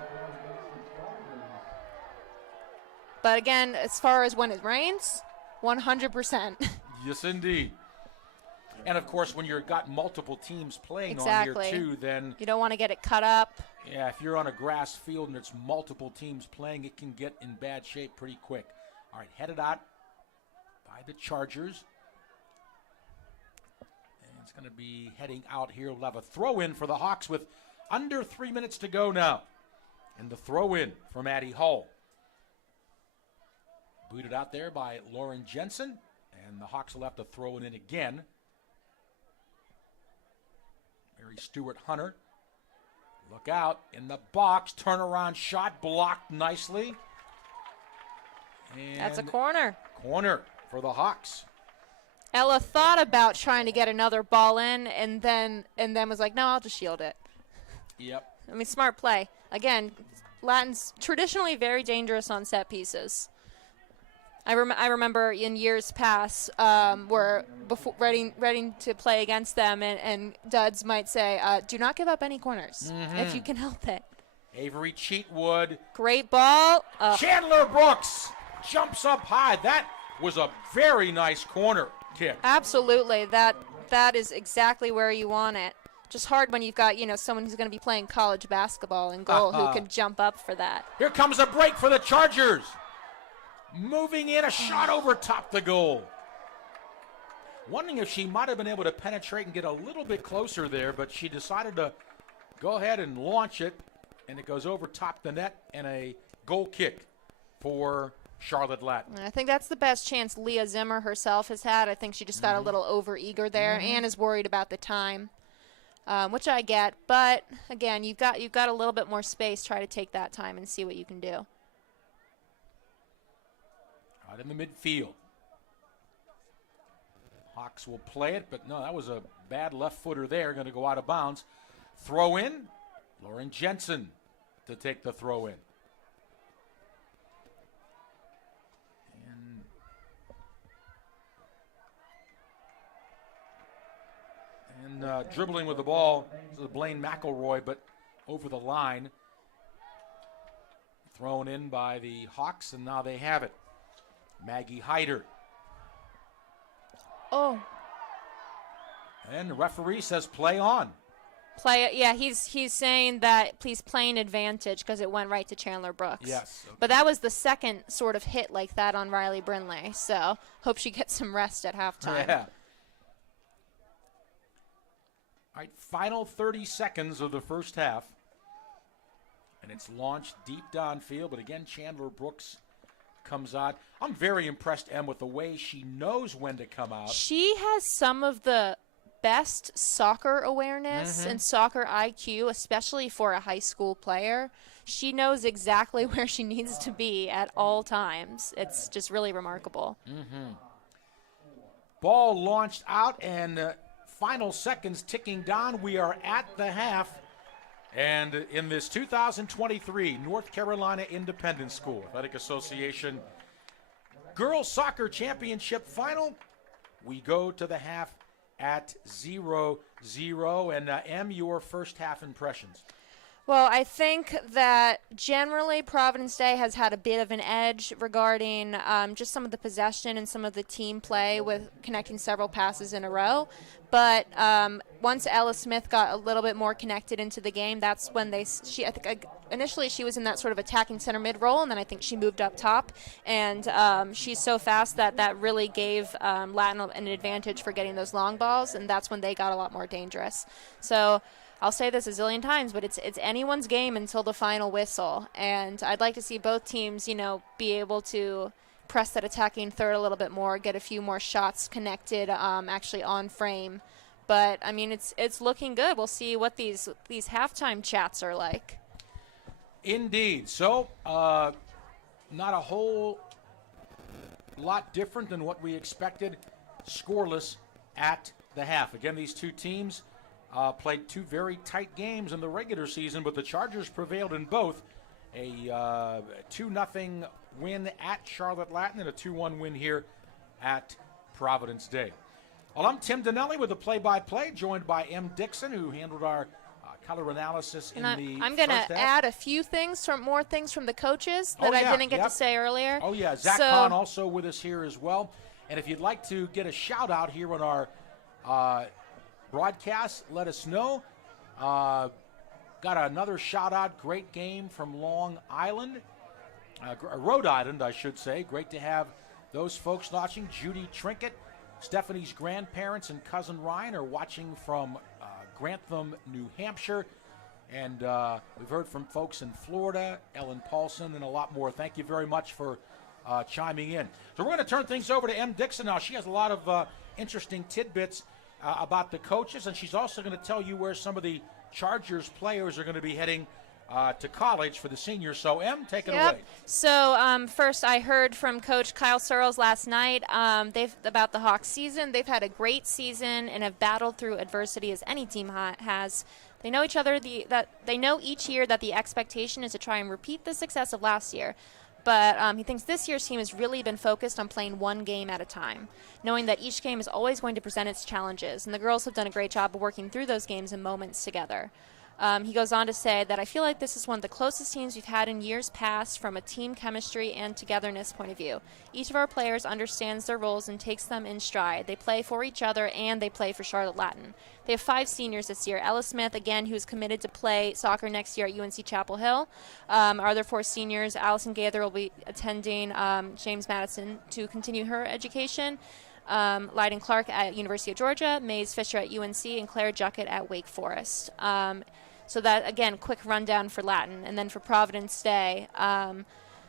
But again, as far as when it rains, 100%. Yes, indeed. And, of course, when you've got multiple teams playing Exactly. on here, too, then, You don't want to get it cut up. yeah, if you're on a grass field and it's multiple teams playing, it can get in bad shape pretty quick. All right, headed out by the Chargers. And it's going to be heading out here. We'll have a throw-in for the Hawks with under 3 minutes to go now. And the throw-in from Addie Hull. Booted out there by Lauren Jensen. And the Hawks will have to throw it in again. Mary Stewart Hunter. Look out in the box. Turnaround shot blocked nicely. And That's a corner. Corner for the Hawks. Ella thought about trying to get another ball in, and then was like, no, I'll just shield it. Yep. I mean, smart play. Again, Latin's traditionally very dangerous on set pieces. I remember in years past where before ready to play against them, and Duds might say, do not give up any corners if you can help it. Avery Cheatwood. Great ball. Chandler Brooks jumps up high. That was a very nice corner kick. Absolutely. That is exactly where you want it. Just hard when you've got, someone who's going to be playing college basketball in goal who can jump up for that. Here comes a break for the Chargers. Moving in, a shot over top the goal. Wondering if she might have been able to penetrate and get a little bit closer there, but she decided to go ahead and launch it, and it goes over top the net, and a goal kick for Charlotte Latin. I think that's the best chance Leah Zimmer herself has had. I think she just got a little over-eager there and is worried about the time, which I get. But, again, you've got a little bit more space. Try to take that time and see what you can do. Out in the midfield. Hawks will play it, but no, that was a bad left footer there. Going to go out of bounds. Throw in. Lauren Jensen to take the throw in. And dribbling with the ball. This is Blaine McElroy, but over the line. Thrown in by the Hawks, and now they have it. Maggie Hyder. Oh. And the referee says play on. Play it. Yeah, he's saying that please play an advantage because it went right to Chandler Brooks. Yes. Okay. But that was the second sort of hit like that on Riley Brindley. So hope she gets some rest at halftime. Yeah. All right, final 30 seconds of the first half. And it's launched deep downfield, but again, Chandler Brooks comes out. I'm very impressed, Em, with the way she knows when to come out. She has some of the best soccer awareness and soccer IQ, especially for a high school player. She knows exactly where she needs to be at all times. It's just really remarkable. Ball launched out, and final seconds ticking down. We are at the half. And in this 2023 North Carolina Independent School Athletic Association Girls Soccer Championship Final, we go to the half at 0-0. And Em, your first half impressions? Well, I think that generally Providence Day has had a bit of an edge regarding just some of the possession and some of the team play with connecting several passes in a row. But once Ella Smith got a little bit more connected into the game, that's when I think initially she was in that sort of attacking center mid role, and then I think she moved up top. And she's so fast that really gave Latin an advantage for getting those long balls, and that's when they got a lot more dangerous. So I'll say this a zillion times, but it's anyone's game until the final whistle. And I'd like to see both teams, be able to press that attacking third a little bit more, get a few more shots connected actually on frame. But, I mean, it's looking good. We'll see what these halftime chats are like. Indeed. So, not a whole lot different than what we expected. Scoreless at the half. Again, these two teams played two very tight games in the regular season, but the Chargers prevailed in both. A 2-0 win at Charlotte Latin and a 2-1 win here at Providence Day. Well, I'm Tim Donnelly with the play-by-play, joined by M. Dixon, who handled our color analysis in the I'm going first to half. add a few things, more things from the coaches that I didn't get to say earlier. Oh, yeah. Zach Kahn also with us here as well. And if you'd like to get a shout-out here on our broadcast, let us know. Got another shout-out. Great game from Long Island. Rhode Island, I should say. Great to have those folks watching. Judy Trinket, Stephanie's grandparents and cousin Ryan are watching from Grantham, New Hampshire. And we've heard from folks in Florida, Ellen Paulson, and a lot more. Thank you very much for chiming in. So we're going to turn things over to Em Dixon now. She has a lot of interesting tidbits about the coaches, and she's also going to tell you where some of the Chargers players are going to be heading to college for the seniors. So, Em, take it away. So, first, I heard from Coach Kyle Searles last night about the Hawks season. They've had a great season and have battled through adversity as any team has. They know each other. They know each year that the expectation is to try and repeat the success of last year. But he thinks this year's team has really been focused on playing one game at a time, knowing that each game is always going to present its challenges. And the girls have done a great job of working through those games and moments together. He goes on to say that I feel like this is one of the closest teams we've had in years past from a team chemistry and togetherness point of view. Each of our players understands their roles and takes them in stride. They play for each other and they play for Charlotte Latin. They have 5 seniors this year. Ella Smith, again, who's committed to play soccer next year at UNC Chapel Hill. Our other 4 seniors, Allison Gaither will be attending James Madison to continue her education. Lyden Clark at University of Georgia, Maze Fisher at UNC, and Claire Juckett at Wake Forest. So that, again, quick rundown for Latin. And then for Providence Day,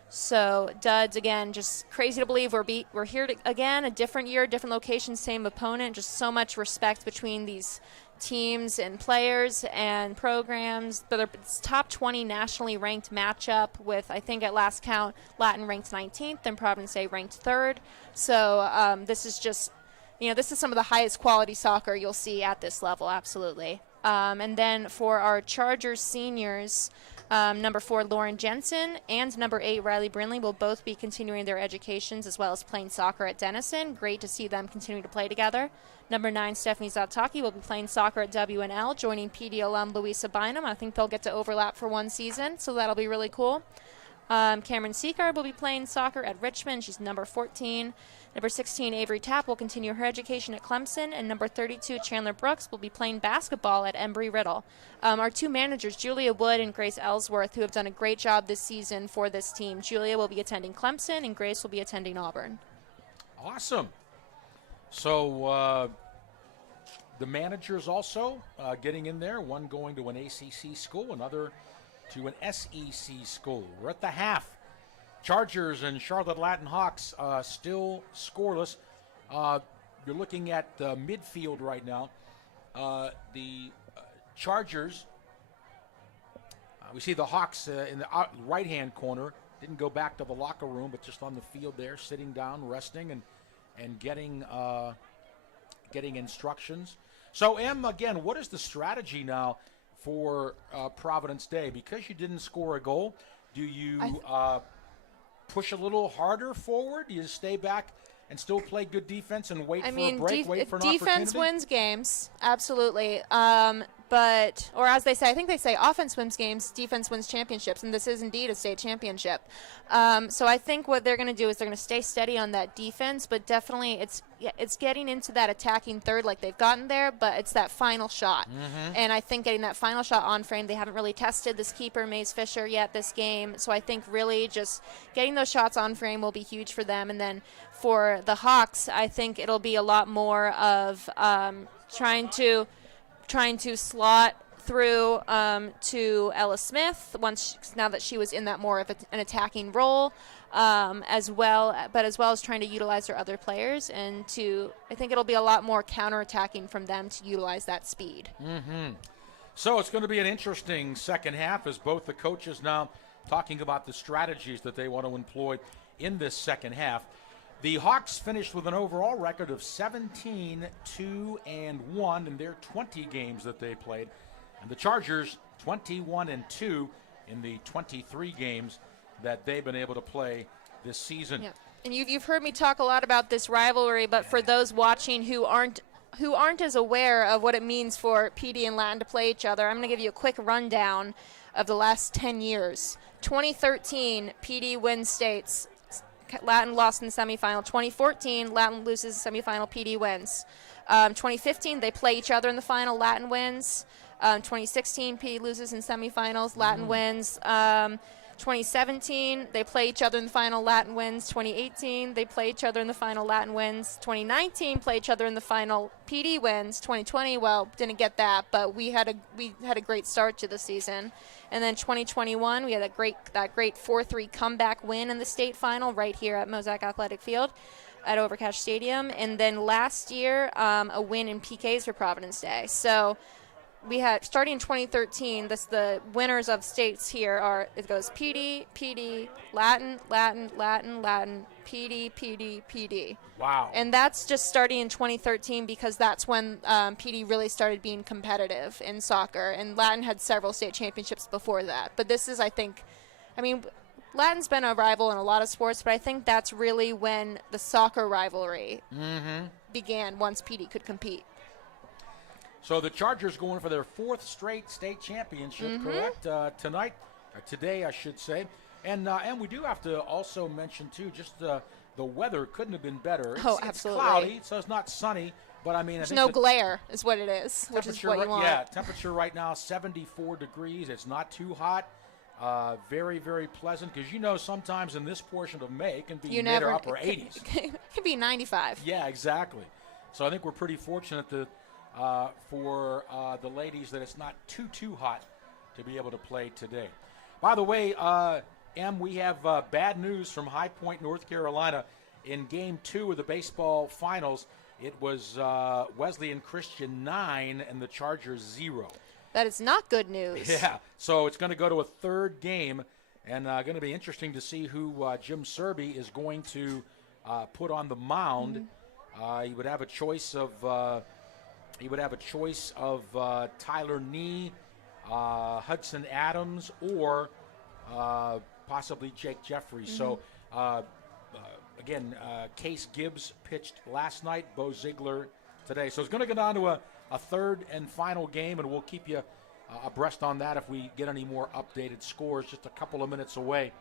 so Duds, again, just crazy to believe we're here again, a different year, different location, same opponent. Just so much respect between these teams and players and programs. But it's top 20 nationally ranked matchup with, I think at last count, Latin ranked 19th and Providence Day ranked 3rd. So this is just, this is some of the highest quality soccer you'll see at this level, absolutely. And then for our Chargers seniors, number 4, Lauren Jensen, and number 8, Riley Brinley will both be continuing their educations as well as playing soccer at Denison. Great to see them continue to play together. Number 9, Stephanie Zataki will be playing soccer at WNL, joining PD alum Louisa Bynum. I think they'll get to overlap for one season, so that'll be really cool. Cameron Seekard will be playing soccer at Richmond. She's number 14. Number 16, Avery Tapp, will continue her education at Clemson. And number 32, Chandler Brooks, will be playing basketball at Embry-Riddle. Our 2 managers, Julia Wood and Grace Ellsworth, who have done a great job this season for this team. Julia will be attending Clemson, and Grace will be attending Auburn. Awesome. So the managers also getting in there, one going to an ACC school, another to an SEC school. We're at the half. Chargers and Charlotte Latin Hawks still scoreless. You're looking at midfield right now. The Chargers, we see the Hawks in the right-hand corner. Didn't go back to the locker room, but just on the field there, sitting down, resting, and getting instructions. So, Em, again, what is the strategy now for Providence Day? Because you didn't score a goal, do you push a little harder forward? Do you stay back and still play good defense and wait for a break, wait for an opportunity? Defense wins games, absolutely. But, or as they say, I think they say offense wins games, defense wins championships, and this is indeed a state championship. So I think what they're going to do is they're going to stay steady on that defense, but definitely it's getting into that attacking third like they've gotten there, but it's that final shot. Mm-hmm. And I think getting that final shot on frame, they haven't really tested this keeper, Maze Fisher, yet this game. So I think really just getting those shots on frame will be huge for them. And then for the Hawks, I think it'll be a lot more of trying to slot through to Ella Smith now that she was in that more of an attacking role, as well as trying to utilize their other players, and I think it'll be a lot more counterattacking from them to utilize that speed. Mm-hmm. So it's going to be an interesting second half as both the coaches now talking about the strategies that they want to employ in this second half. The Hawks finished with an overall record of 17-2-1 in their 20 games that they played, and the Chargers 21-2 in the 23 games that they've been able to play this season. Yeah. And you've heard me talk a lot about this rivalry, but for those watching who aren't as aware of what it means for PD and Latin to play each other, I'm going to give you a quick rundown of the last 10 years. 2013, PD wins states. Latin lost in the semifinal. 2014, Latin loses the semifinal. PD wins. 2015, they play each other in the final. Latin wins. 2016, PD loses in semifinals. Latin wins. 2017, they play each other in the final. Latin wins. 2018, they play each other in the final. Latin wins. 2019, play each other in the final. PD wins. 2020, well, didn't get that, but we had a great start to the season. And then 2021, we had that great 4-3 comeback win in the state final right here at Mosaic Athletic Field at Overcash Stadium. And then last year, a win in PKs for Providence Day. So we had, starting in 2013, the winners of states here are, it goes PD, PD, Latin, Latin, Latin, Latin, PD, PD, PD. Wow. And that's just starting in 2013 because that's when PD really started being competitive in soccer. And Latin had several state championships before that. But this is, Latin's been a rival in a lot of sports, but I think that's really when the soccer rivalry began once PD could compete. So the Chargers going for their 4th straight state championship, correct? Today, I should say. And we do have to also mention, too, just the weather couldn't have been better. Absolutely. It's cloudy, so it's not sunny. But, I mean, there's no glare is what it is, which is what you want. Yeah, temperature right now, 74 degrees. It's not too hot. Very, very pleasant because, sometimes in this portion of May it can be mid or upper 80s. It can be 95. Yeah, exactly. So I think we're pretty fortunate for the ladies that it's not too hot to be able to play today. By the way, Em, we have bad news from High Point, North Carolina. In Game 2 of the baseball finals, it was Wesleyan Christian 9 and the Chargers 0. That is not good news. Yeah, so it's going to go to a 3rd game, and going to be interesting to see who Jim Serby is going to put on the mound. He would have a choice of Tyler Nee, Hudson Adams, or possibly Jake Jeffries. So again, Case Gibbs pitched last night. Bo Ziegler today. So it's going to go down to a 3rd and final game, and we'll keep you abreast on that if we get any more updated scores. Just a couple of minutes away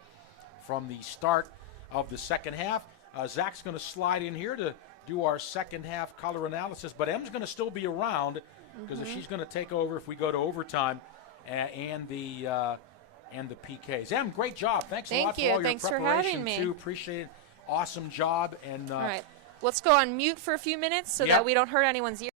from the start of the second half. Zach's going to slide in here to do our second half color analysis, but Em's going to still be around because if she's going to take over if we go to overtime and the PKs. Em, great job. Thanks a lot for all your preparation. Thanks for having me. Too. Appreciate it. Awesome job. And all right, let's go on mute for a few minutes so that we don't hurt anyone's ears.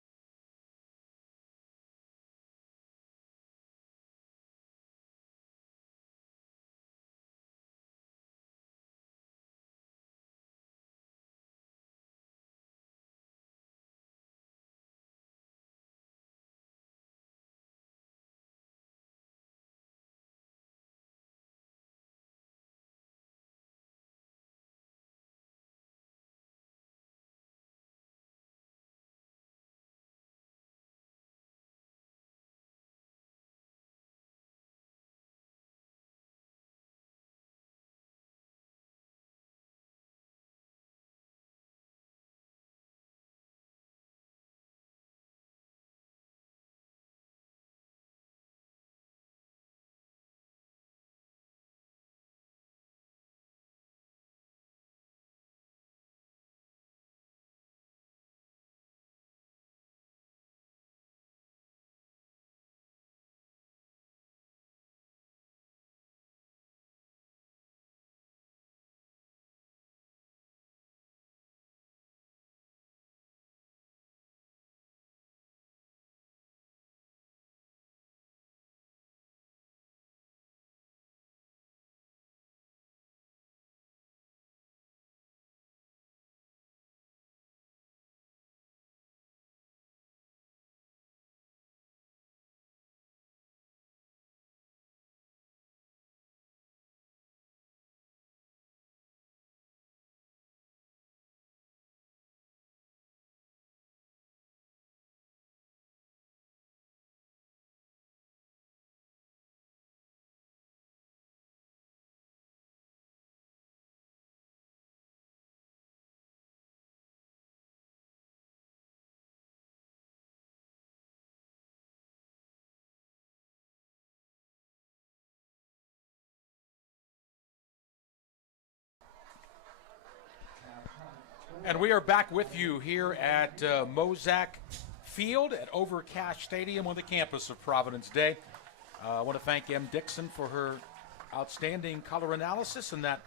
And we are back with you here at Mozak Field at Overcash Stadium on the campus of Providence Day. I want to thank M. Dixon for her outstanding color analysis in that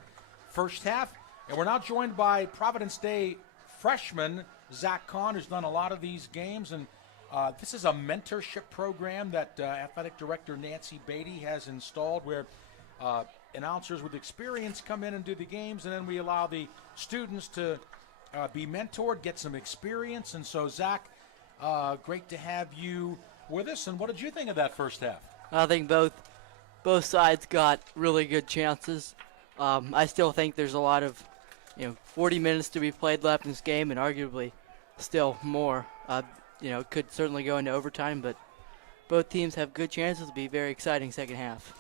first half. And we're now joined by Providence Day freshman Zach Kahn, who's done a lot of these games. And this is a mentorship program that Athletic Director Nancy Beatty has installed where announcers with experience come in and do the games, and then we allow the students to be mentored, get some experience. And so, Zach, great to have you with us. And what did you think of that first half? I think both sides got really good chances. I still think there's a lot of 40 minutes to be played left in this game, and arguably still more. Could certainly go into overtime, but both teams have good chances to be very exciting second half.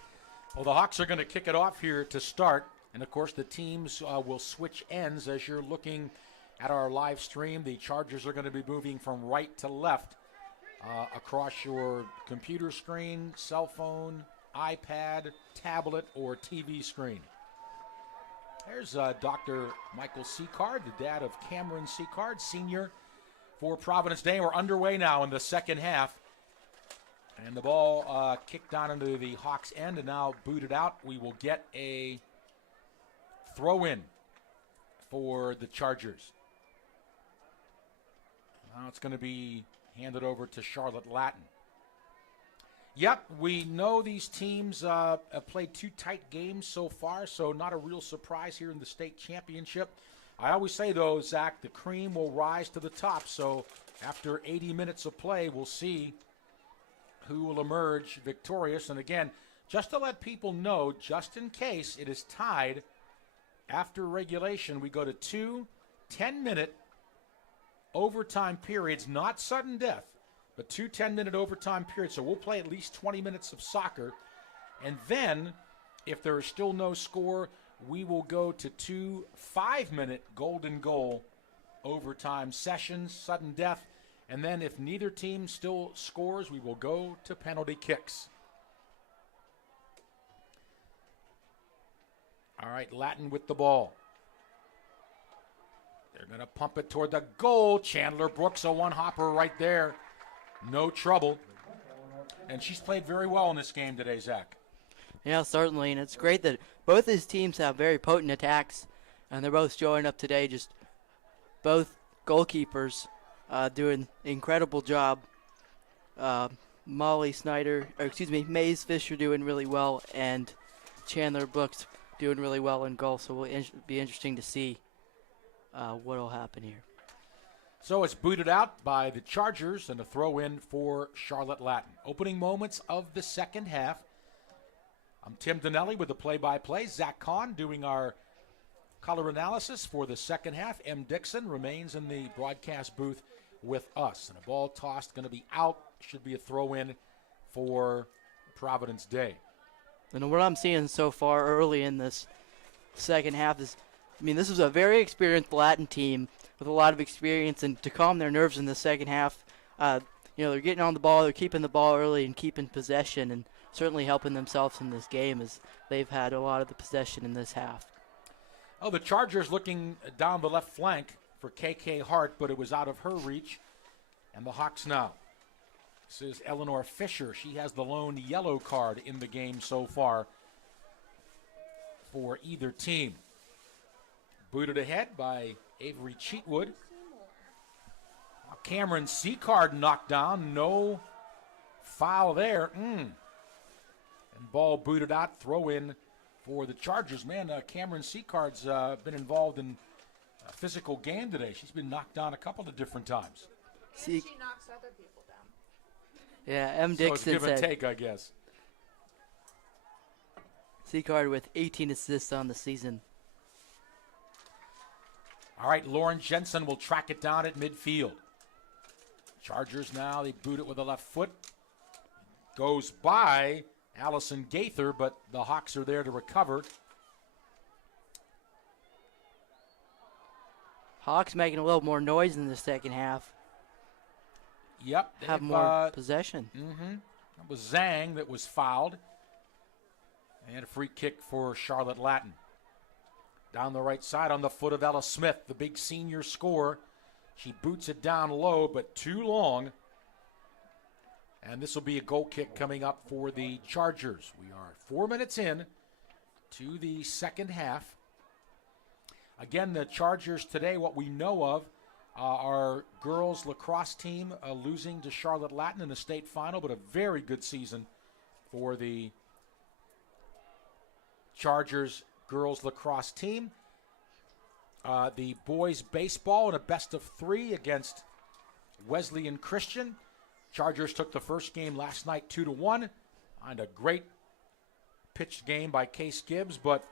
Well, the Hawks are going to kick it off here to start, and of course the teams will switch ends as you're looking at our live stream. The Chargers are going to be moving from right to left across your computer screen, cell phone, iPad, tablet, or TV screen. There's Dr. Michael Seacard, the dad of Cameron Seacard, senior for Providence Day. We're underway now in the second half. And the ball kicked down into the Hawks' end and now booted out. We will get a throw-in for the Chargers. Now it's going to be handed over to Charlotte Latin. Yep, we know these teams have played two tight games so far, so not a real surprise here in the state championship. I always say, though, Zach, the cream will rise to the top. So after 80 minutes of play, we'll see who will emerge victorious. And again, just to let people know, just in case it is tied after regulation, we go to 2 10-minute overtime periods, not sudden death, but 2 10-minute overtime periods. So we'll play at least 20 minutes of soccer. And then, if there is still no score, we will go to 2 5-minute golden goal overtime sessions, sudden death. And then if neither team still scores, we will go to penalty kicks. All right, Latin with the ball. They're going to pump it toward the goal. Chandler Brooks, a one-hopper right there. No trouble. And she's played very well in this game today, Zach. Yeah, certainly, and it's great that both these teams have very potent attacks, and they're both showing up today. Just both goalkeepers doing an incredible job. Maze Fisher doing really well, and Chandler Brooks doing really well in goal. So it'll be interesting to see what will happen here. So it's booted out by the Chargers and a throw in for Charlotte Latin. Opening moments of the second half. I'm Tim Donnelly with the play-by-play. Zach Kahn doing our color analysis for the second half. M. Dixon remains in the broadcast booth with us. And a ball tossed, going to be out. Should be a throw-in for Providence Day. And what I'm seeing so far early in this second half is, this is a very experienced Latin team with a lot of experience, and to calm their nerves in the second half, they're getting on the ball, they're keeping the ball early and keeping possession, and certainly helping themselves in this game as they've had a lot of the possession in this half. Oh, the Chargers looking down the left flank for KK Hart, but it was out of her reach. And the Hawks now. This is Eleanor Fisher. She has the lone yellow card in the game so far for either team. Booted ahead by Avery Cheatwood. Cameron Seacard knocked down. No foul there. And ball booted out. Throw in for the Chargers. Man, Cameron Seacard's been involved in a physical game today. She's been knocked down a couple of different times. She knocks other people down. Yeah, M. Dixon so it's give and take, I guess. Seacard with 18 assists on the season. All right, Lauren Jensen will track it down at midfield. Chargers now, they boot it with the left foot. Goes by Allison Gaither, but the Hawks are there to recover. Hawks making a little more noise in the second half. Yep. Have more possession. It was Zhang that was fouled. And a free kick for Charlotte Latin. down the right side on the foot of Ella Smith, the big senior scorer. She boots it down low, but too long. And this will be a goal kick coming up for the Chargers. We are 4 minutes in to the second half. Again, the Chargers today, what we know of, our girls lacrosse team losing to Charlotte Latin in the state final, but a very good season for the Chargers girls lacrosse team. The boys baseball in a best of 3 against Wesleyan Christian. Chargers took the first game last night 2-1. And a great pitched game by Case Gibbs, but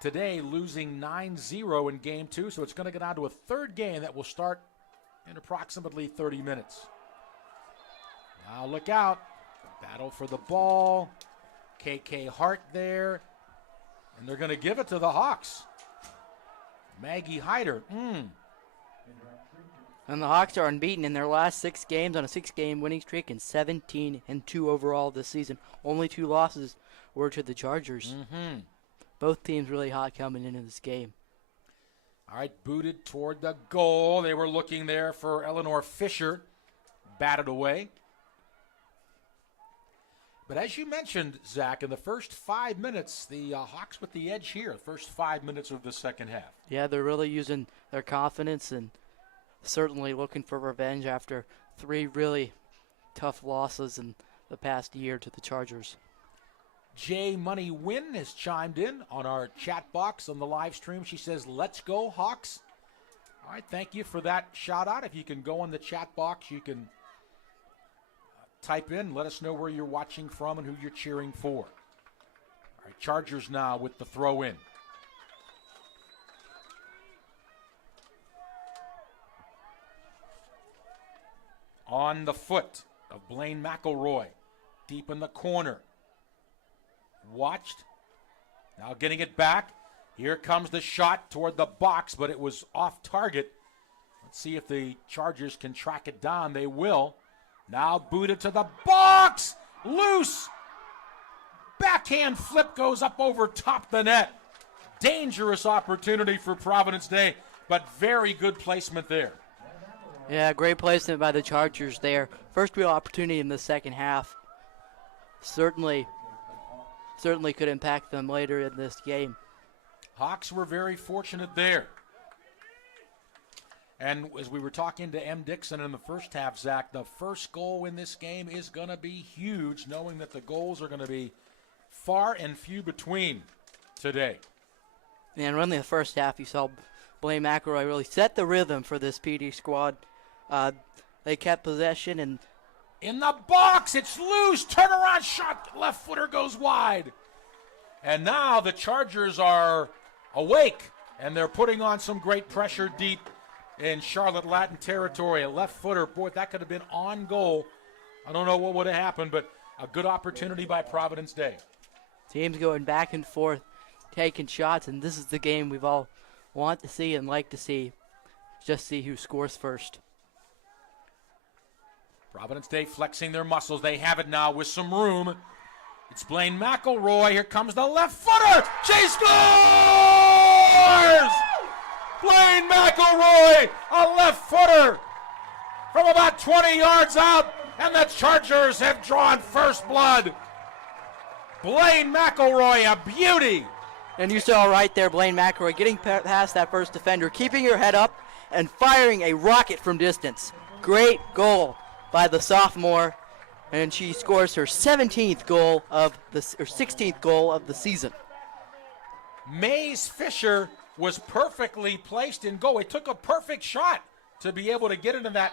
today losing 9-0 in game 2, so it's going to go down to a third game that will start in approximately 30 minutes. Now look out. Battle for the ball. KK Hart there. And they're going to give it to the Hawks. Maggie Hyder. And the Hawks are unbeaten in their last 6 games on a 6-game winning streak and 17-2 overall this season. Only 2 losses were to the Chargers. Both teams really hot coming into this game. All right, booted toward the goal. They were looking there for Eleanor Fisher. Batted away. But as you mentioned, Zach, in the first 5 minutes, the Hawks with the edge here, the first 5 minutes of the second half. Yeah, they're really using their confidence and certainly looking for revenge after 3 really tough losses in the past year to the Chargers. J Money Win has chimed in on our chat box on the live stream. She says, "Let's go, Hawks." All right, thank you for that shout out. If you can go in the chat box, you can type in, let us know where you're watching from and who you're cheering for. All right, Chargers now with the throw in. On the foot of Blaine McElroy, deep in the corner. Watched. Now getting it back. Here comes the shot toward the box, but it was off target. Let's see if the Chargers can track it down. They will. Now booted to the box. Loose. Backhand flip goes up over top the net. Dangerous opportunity for Providence Day, but very good placement there. Yeah, great placement by the Chargers there. First real opportunity in the second half. Certainly could impact them later in this game. Hawks were very fortunate there. And as we were talking to M. Dixon in the first half, Zach, the first goal in this game is going to be huge, knowing that the goals are going to be far and few between today. And running the first half, you saw Blaine McElroy really set the rhythm for this PD squad. They kept possession and in the box, it's loose. Turnaround shot. Left footer goes wide. And now the Chargers are awake, and they're putting on some great pressure deep in Charlotte Latin territory. A left footer, boy, that could have been on goal. I don't know what would have happened, but a good opportunity by Providence Day. Teams going back and forth, taking shots, and this is the game we've all want to see and like to see. Just see who scores first. Providence Day flexing their muscles. They have it now with some room. It's Blaine McElroy. Here comes the left footer. She scores! Blaine McElroy, a left footer from about 20 yards out, and the Chargers have drawn first blood. Blaine McElroy, a beauty. And you saw right there Blaine McElroy getting past that first defender, keeping her head up and firing a rocket from distance. Great goal by the sophomore, and she scores her 16th goal of the season. Maze Fisher was perfectly placed in goal. It took a perfect shot to be able to get into that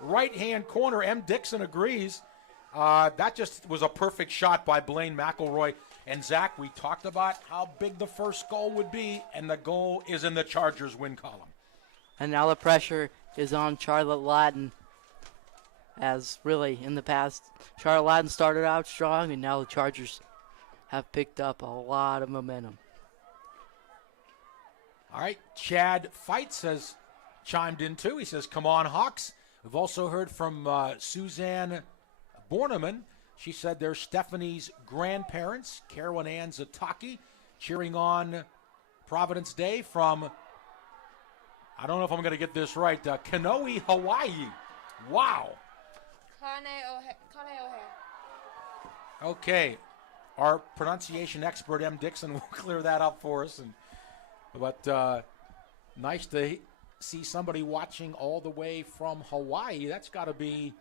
right-hand corner. M. Dixon agrees. That just was a perfect shot by Blaine McElroy. And, Zach, we talked about how big the first goal would be, and the goal is in the Chargers win column. And now the pressure is on Charlotte Latin, as really in the past, Charlotte Latin started out strong, and now the Chargers have picked up a lot of momentum. All right, Chad Fights has chimed in too. He says, "Come on, Hawks." We've also heard from Suzanne Borneman. She said they're Stephanie's grandparents, Carol and Ann Zataki. cheering on Providence Day from, I don't know if I'm going to get this right, Kanoe, Hawaii. Wow. Okay. Our pronunciation expert, M. Dixon, will clear that up for us. But nice to see somebody watching all the way from Hawaii. That's got to be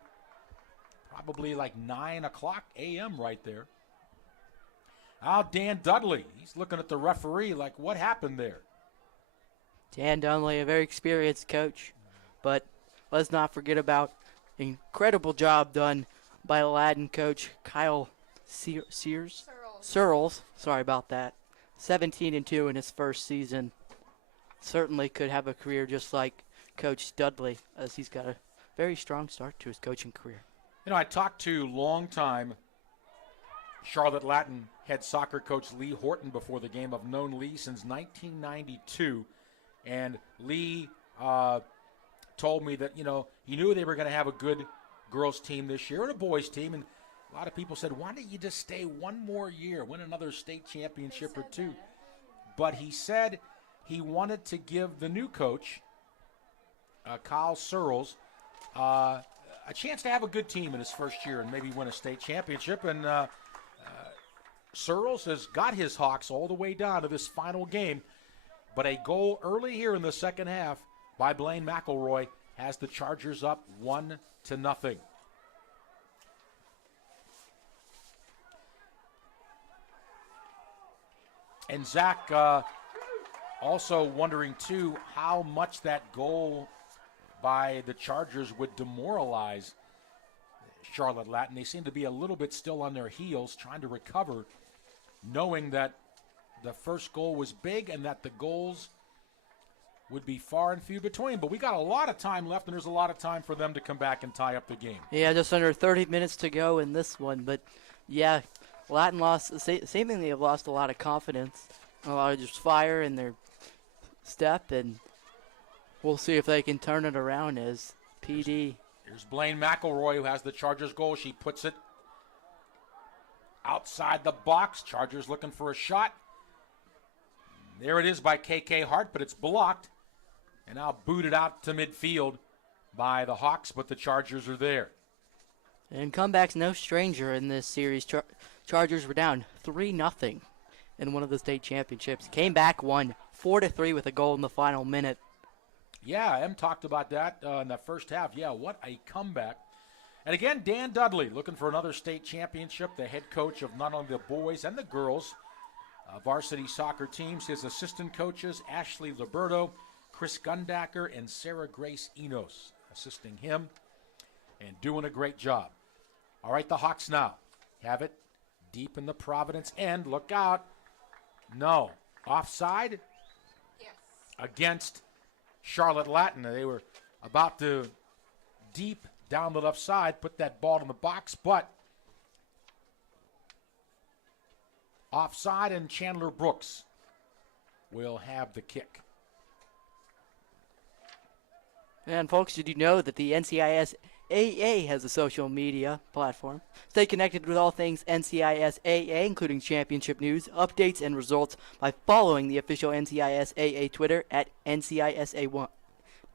probably like 9 o'clock a.m. right there. Now Dan Dudley, he's looking at the referee like, what happened there? Dan Dudley, a very experienced coach, but let's not forget about incredible job done by Latin coach Kyle Searles. Sorry about that. 17-2 in his first season. Certainly could have a career just like Coach Dudley, as he's got a very strong start to his coaching career. You know, I talked to longtime Charlotte Latin head soccer coach Lee Horton before the game. I've known Lee since 1992, and Lee told me that, you know, he knew they were going to have a good girls team this year and a boys team, and a lot of people said, why don't you just stay one more year, win another state championship or two? But he said he wanted to give the new coach, Kyle Searles, a chance to have a good team in his first year and maybe win a state championship. And Searles has got his Hawks all the way down to this final game. But a goal early here in the second half by Blaine McElroy has the Chargers up 1-0. And Zach, also wondering, too, how much that goal by the Chargers would demoralize Charlotte Latin. They seem to be a little bit still on their heels, trying to recover, knowing that the first goal was big and that the goals would be far and few between. But we got a lot of time left, and there's a lot of time for them to come back and tie up the game. Yeah, just under 30 minutes to go in this one. But, yeah, Latin lost, seemingly have lost a lot of confidence, a lot of just fire in their step, and we'll see if they can turn it around as PD. Here's Blaine McElroy, who has the Chargers goal. She puts it outside the box. Chargers looking for a shot. There it is by KK Hart, but it's blocked. And now booted out to midfield by the Hawks, but the Chargers are there. And comeback's no stranger in this series. Chargers were down 3-0 in one of the state championships. Came back, won 4-3 with a goal in the final minute. Yeah, Em talked about that in the first half. Yeah, what a comeback. And again, Dan Dudley looking for another state championship, the head coach of not only the boys and the girls varsity soccer teams. His assistant coaches, Ashley Liberto, Chris Gundacker, and Sarah Grace Enos, assisting him and doing a great job. All right, the Hawks now have it deep in the Providence end. Look out. No. Offside? Yes. Against Charlotte Latin. They were about to deep down the left side put that ball in the box, but offside, and Chandler Brooks will have the kick. And folks, did you know that the NCISAA has a social media platform? Stay connected with all things NCISAA, including championship news, updates, and results by following the official NCISAA Twitter at NCISAA1.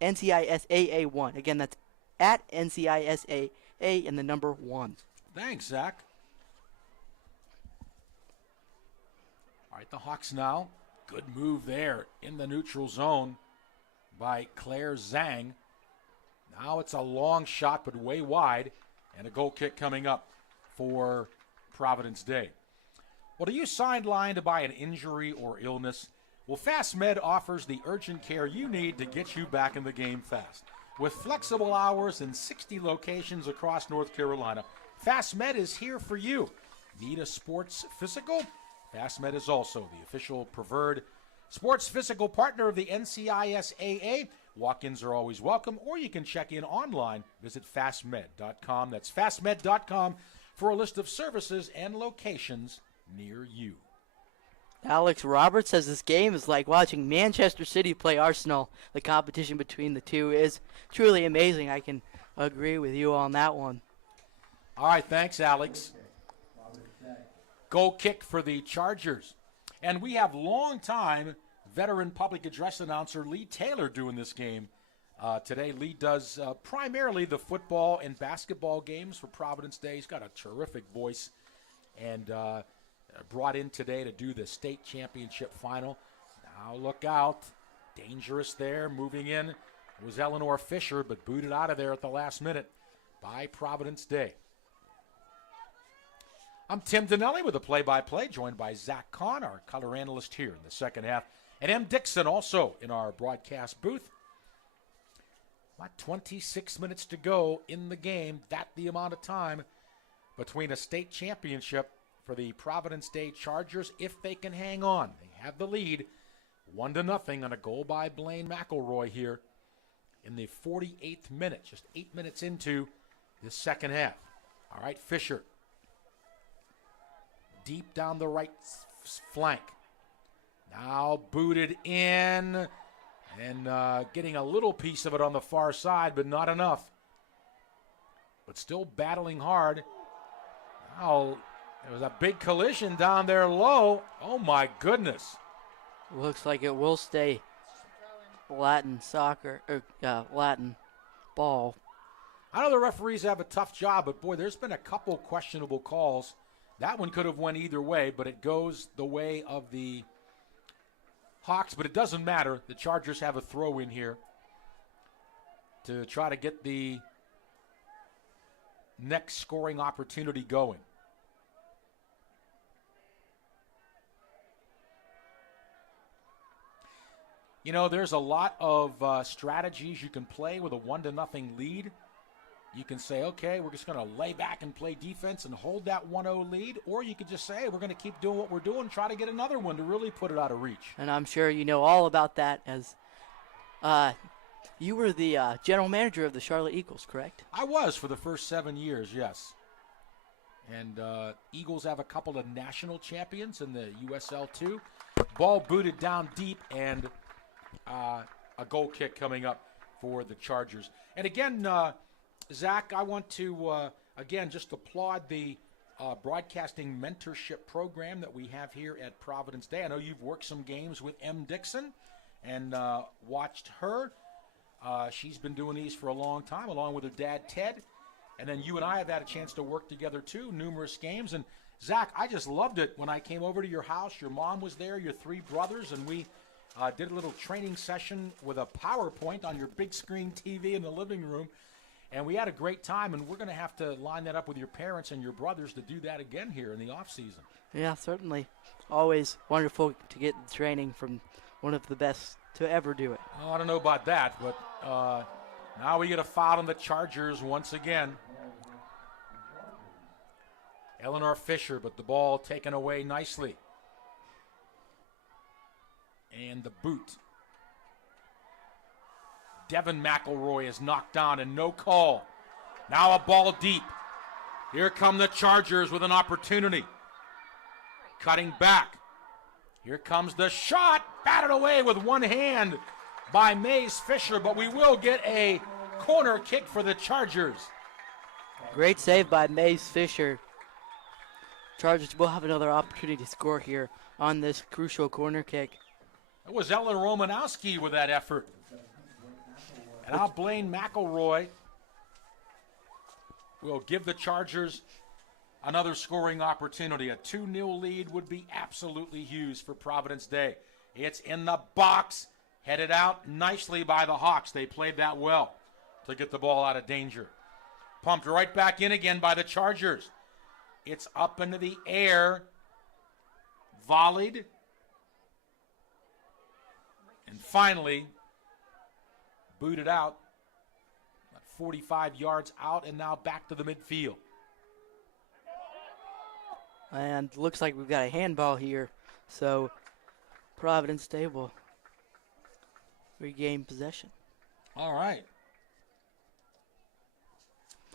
NCISAA1. Again, that's at NCISAA and the number 1. Thanks, Zach. All right, the Hawks now. Good move there in the neutral zone by Claire Zhang. Now it's a long shot, but way wide, and a goal kick coming up for Providence Day. Well, are you sidelined by an injury or illness? Well, FastMed offers the urgent care you need to get you back in the game fast. With flexible hours in 60 locations across North Carolina, FastMed is here for you. Need a sports physical? FastMed is also the official preferred sports physical partner of the NCISAA. Walk-ins are always welcome, or you can check in online. Visit fastmed.com. That's fastmed.com for a list of services and locations near you. Alex Roberts says this game is like watching Manchester City play Arsenal. The competition between the two is truly amazing. I can agree with you on that one. All right, thanks, Alex. Goal kick for the Chargers. And we have longtime veteran public address announcer Lee Taylor doing this game today. Lee does primarily the football and basketball games for Providence Day. He's got a terrific voice, and brought in today to do the state championship final. Now look out. Dangerous there. Moving in was Eleanor Fisher, but booted out of there at the last minute by Providence Day. I'm Tim Donnelly with the play-by-play, joined by Zach Kahn, our color analyst here in the second half, and M. Dixon also in our broadcast booth. About 26 minutes to go in the game. That the amount of time between a state championship for the Providence Day Chargers if they can hang on. They have the lead 1-0 on a goal by Blaine McElroy here in the 48th minute, just 8 minutes into the second half. All right, Fisher. Deep down the right flank. Now booted in and getting a little piece of it on the far side, but not enough. But still battling hard. Now there was a big collision down there low. Oh, my goodness. Looks like it will stay Latin soccer, Latin ball. I know the referees have a tough job, but, boy, there's been a couple questionable calls. That one could have went either way, but it goes the way of the Hawks. But it doesn't matter. The Chargers have a throw in here to try to get the next scoring opportunity going. You know, there's a lot of strategies you can play with a 1-0 lead. You can say, okay, we're just going to lay back and play defense and hold that 1-0 lead. Or you could just say, hey, we're going to keep doing what we're doing, try to get another one to really put it out of reach. And I'm sure you know all about that, as you were the general manager of the Charlotte Eagles, correct? I was for the first 7 years, yes. And Eagles have a couple of national champions in the USL too. Ball booted down deep, and a goal kick coming up for the Chargers. And again, Zach, I want to, again, just applaud the broadcasting mentorship program that we have here at Providence Day. I know you've worked some games with M. Dixon and watched her. She's been doing these for a long time, along with her dad, Ted. And then you and I have had a chance to work together, too, numerous games. And, Zach, I just loved it when I came over to your house. Your mom was there, your three brothers, and we did a little training session with a PowerPoint on your big screen TV in the living room. And we had a great time, and we're going to have to line that up with your parents and your brothers to do that again here in the off season. Yeah, certainly. Always wonderful to get the training from one of the best to ever do it. Oh, I don't know about that, but now we get a foul on the Chargers once again. Eleanor Fisher, but the ball taken away nicely. And the boot. Devin McElroy is knocked down and no call. Now a ball deep. Here come the Chargers with an opportunity. Cutting back. Here comes the shot. Batted away with one hand by Maze Fisher, but we will get a corner kick for the Chargers. Great save by Maze Fisher. Chargers will have another opportunity to score here on this crucial corner kick. It was Ellen Romanowski with that effort. And now Blaine McElroy will give the Chargers another scoring opportunity. A 2-0 lead would be absolutely huge for Providence Day. It's in the box, headed out nicely by the Hawks. They played that well to get the ball out of danger. Pumped right back in again by the Chargers. It's up into the air, volleyed, and finally booted out, about 45 yards out, and now back to the midfield. And looks like we've got a handball here, so Providence Day will regain possession. All right.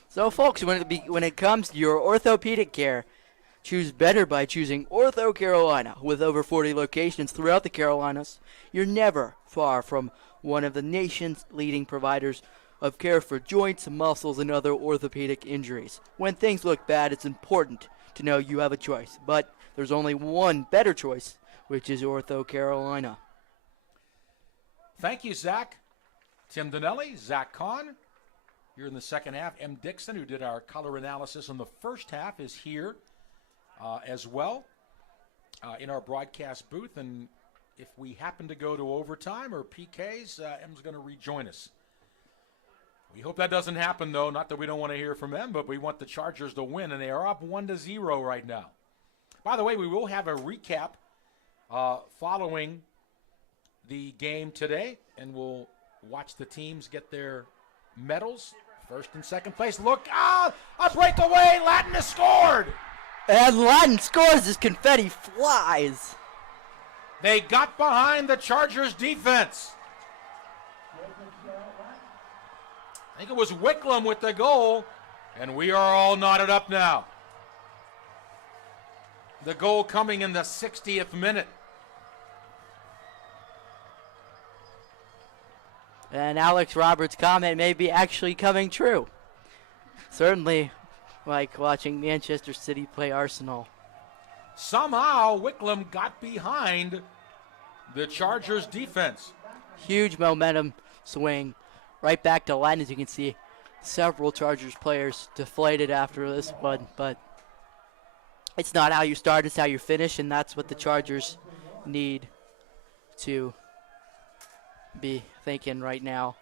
So, folks, when it comes to your orthopedic care, choose better by choosing Ortho Carolina. With over 40 locations throughout the Carolinas, you're never far from one of the nation's leading providers of care for joints, muscles, and other orthopedic injuries. When things look bad, it's important to know you have a choice, but there's only one better choice which is Ortho, Carolina. Thank you, Zach. Tim Donnelly, Zach Kahn. Here in the second half, M. Dixon, who did our color analysis in the first half, is here as well in our broadcast booth. And if we happen to go to overtime or PKs, M's going to rejoin us. We hope that doesn't happen, though. Not that we don't want to hear from M, but we want the Chargers to win, and they are up 1-0 right now. By the way, we will have a recap following the game today, and we'll watch the teams get their medals. First and second place. Look, a breakaway. Latin has scored. And Latin scores as confetti flies. They got behind the Chargers defense. I think it was Wicklum with the goal, and we are all knotted up now. The goal coming in the 60th minute. And Alex Roberts' comment may be actually coming true. Certainly like watching Manchester City play Arsenal. Somehow, Wicklum got behind the Chargers defense. Huge momentum swing right back to Latin, as you can see. Several Chargers players deflated after this one, but it's not how you start, it's how you finish, and that's what the Chargers need to be thinking right now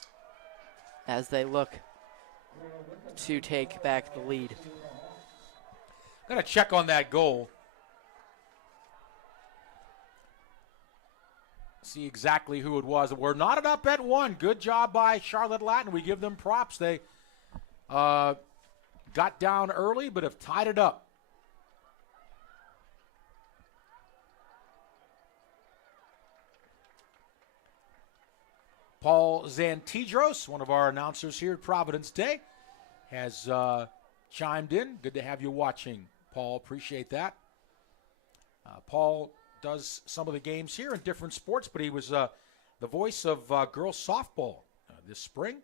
as they look to take back the lead. Got to check on that goal. See exactly who it was. We're knotted up at 1. Good job by Charlotte Latin. We give them props. They got down early but have tied it up. Paul Zantidros, one of our announcers here at Providence Day, has chimed in. Good to have you watching, Paul. Appreciate that. Paul does some of the games here in different sports, but he was the voice of girls softball this spring.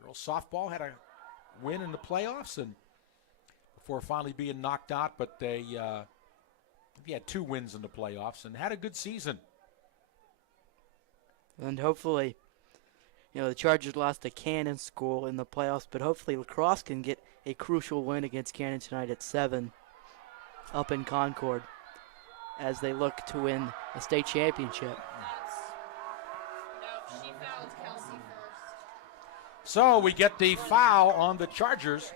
Girls softball had a win in the playoffs and before finally being knocked out, but they had 2 wins in the playoffs and had a good season. And hopefully, the Chargers lost to Cannon School in the playoffs, but hopefully lacrosse can get a crucial win against Cannon tonight at 7 up in Concord as they look to win a state championship. She fouled Kelsey first. So we get the foul on the Chargers.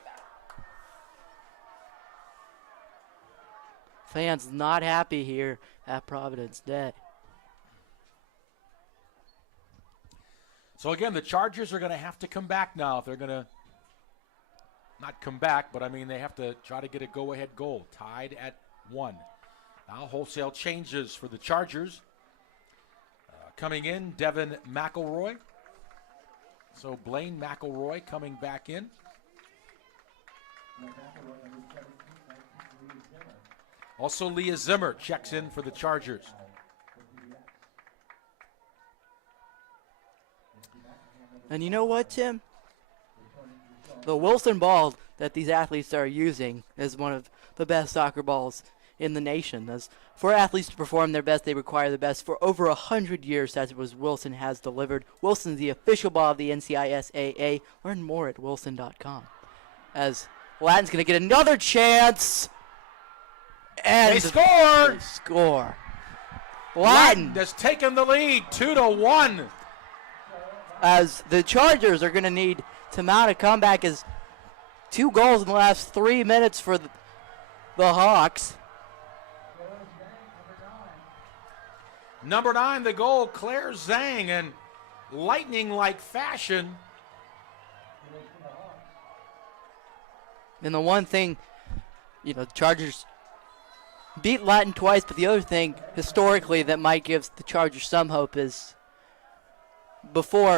Fans not happy here at Providence Day. So again, the Chargers are going to have to come back now if they're going to not come back, but I mean they have to try to get a go-ahead goal. Tied at 1. Now wholesale changes for the Chargers. Coming in, Devin McElroy. So Blaine McElroy coming back in. Also Leah Zimmer checks in for the Chargers. And you know what, Tim? The Wilson ball that these athletes are using is one of the best soccer balls in the nation. As for athletes to perform their best, they require the best. For over 100 years, that's what Wilson has delivered. Wilson's the official ball of the NCISAA. Learn more at wilson.com. As Latin's going to get another chance. And they score! They score. Latin has taken the lead 2-1. As the Chargers are going to need to mount a comeback as 2 goals in the last 3 minutes for the Hawks. Number 9, the goal, Claire Zhang, in lightning-like fashion. And the one thing, the Chargers beat Latin twice, but the other thing historically that might give the Chargers some hope is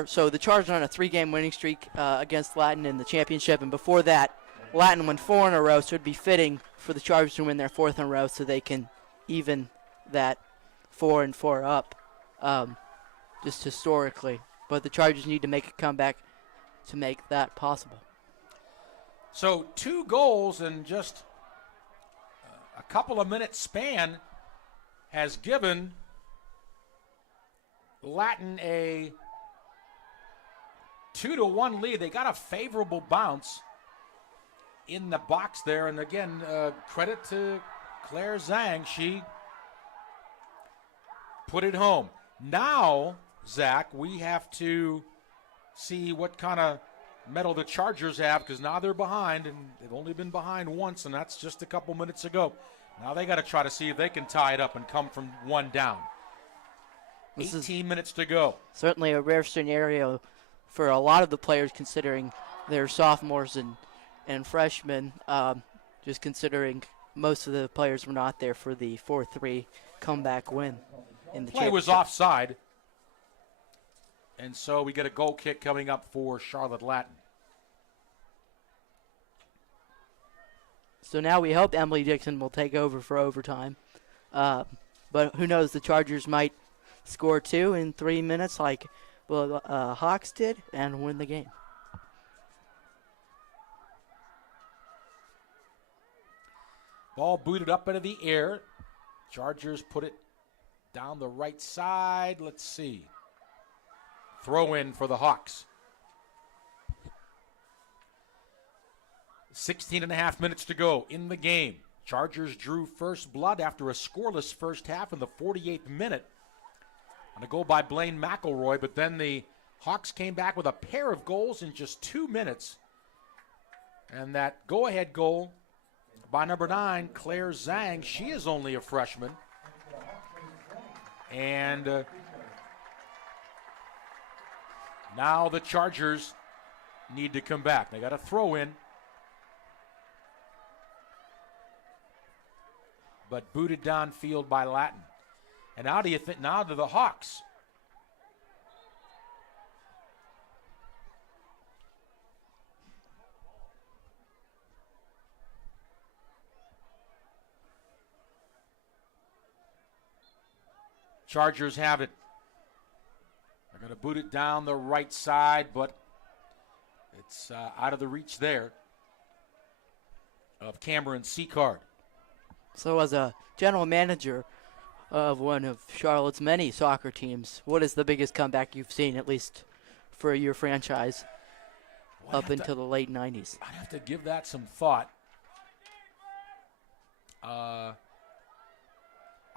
so the Chargers are on a 3-game winning streak against Latin in the championship, and before that, Latin won 4 in a row, so it'd be fitting for the Chargers to win their 4th in a row so they can even that 4-4 up, just historically. But the Chargers need to make a comeback to make that possible. So 2 goals in just a couple of minutes span has given Latin a 2-1 lead. They got a favorable bounce in the box there. And again, credit to Claire Zhang. She put it home. Now, Zach, we have to see what kind of medal the Chargers have, because now they're behind, and they've only been behind once, and that's just a couple minutes ago. Now they got to try to see if they can tie it up and come from one down. 18 minutes to go. Certainly a rare scenario for a lot of the players, considering they're sophomores and freshmen, just considering most of the players were not there for the 4-3 comeback win in the Play was offside, and so we get a goal kick coming up for Charlotte Latin. So now we hope Emily Dixon will take over for overtime. But who knows, the Chargers might score 2 in 3 minutes like Hawks did and win the game. Ball booted up into the air. Chargers put it down the right side. Let's see. Throw in for the Hawks. 16 and a half minutes to go in the game. Chargers drew first blood after a scoreless first half in the 48th minute on a goal by Blaine McElroy, but then the Hawks came back with a pair of goals in just 2 minutes. And that go-ahead goal by number 9, Claire Zhang. She is only a freshman. And now the Chargers need to come back. They got a throw in, but booted downfield by Latin. And how do you think now to the Hawks? Chargers have it. They're going to boot it down the right side, but it's out of the reach there of Cameron Seacard. So as a general manager of one of Charlotte's many soccer teams, what is the biggest comeback you've seen, at least for your franchise, up until the late 90s? I'd have to give that some thought.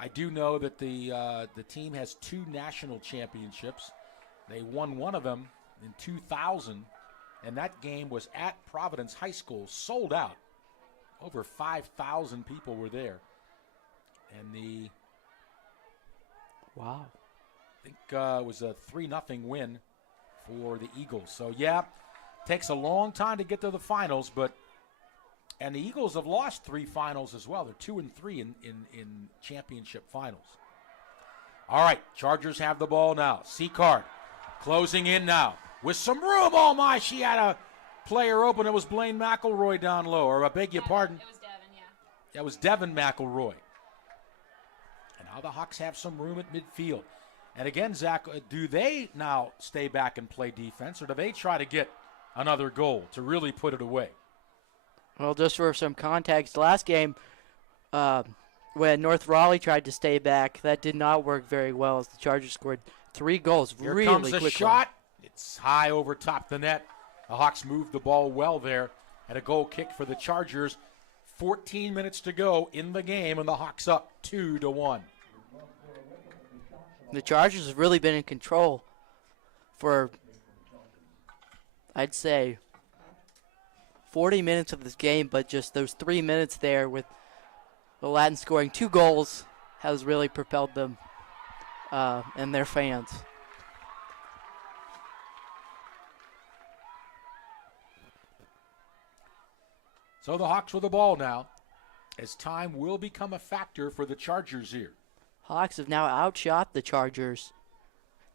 I do know that the team has 2 national championships. They won one of them in 2000, and that game was at Providence High School, sold out. Over 5,000 people were there. And wow, I think it was a 3-0 win for the Eagles. So, yeah, takes a long time to get to the finals, and the Eagles have lost 3 finals as well. They're 2-3 in championship finals. All right, Chargers have the ball now. Seacard closing in now with some room. Oh, my, she had a player open. It was Blaine McElroy down low, or I beg your pardon. It was Devin, yeah. That was Devin McElroy. And now the Hawks have some room at midfield. And again, Zach, do they now stay back and play defense, or do they try to get another goal to really put it away? Well, just for some context, last game, when North Raleigh tried to stay back, that did not work very well as the Chargers scored 3 goals Here really comes quickly. a shot. It's high over top the net. The Hawks moved the ball well there, and a goal kick for the Chargers. 14 minutes to go in the game, and the Hawks up 2-1. The Chargers have really been in control for, I'd say, 40 minutes of this game, but just those 3 minutes there with the Latin scoring 2 goals has really propelled them and their fans. So the Hawks with the ball now, as time will become a factor for the Chargers here. Hawks have now outshot the Chargers.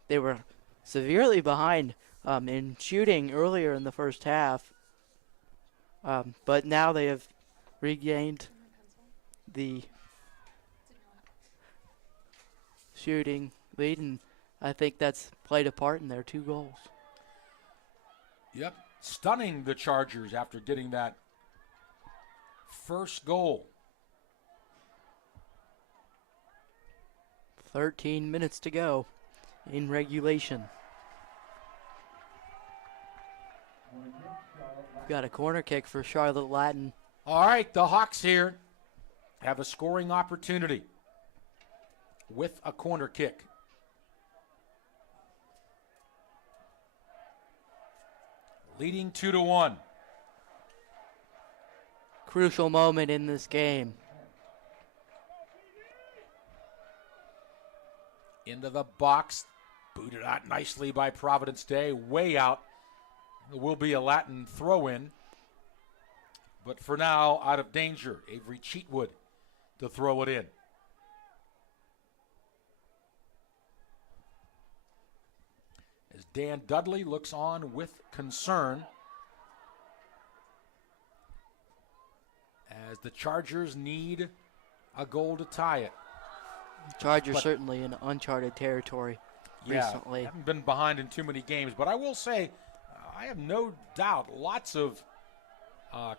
They were severely behind in shooting earlier in the first half, but now they have regained the shooting lead, and I think that's played a part in their 2 goals. Yep, stunning the Chargers after getting that first goal. 13 minutes to go. in regulation. Got a corner kick for Charlotte Latin. All right, the Hawks here have a scoring opportunity with a corner kick. Leading 2-1. Crucial moment in this game. Into the box. Booted out nicely by Providence Day. Way out. There will be a Latin throw-in. But for now, out of danger. Avery Cheatwood to throw it in. As Dan Dudley looks on with concern. As the Chargers need a goal to tie it. Chargers certainly in uncharted territory recently. Haven't been behind in too many games, but I will say I have no doubt, lots of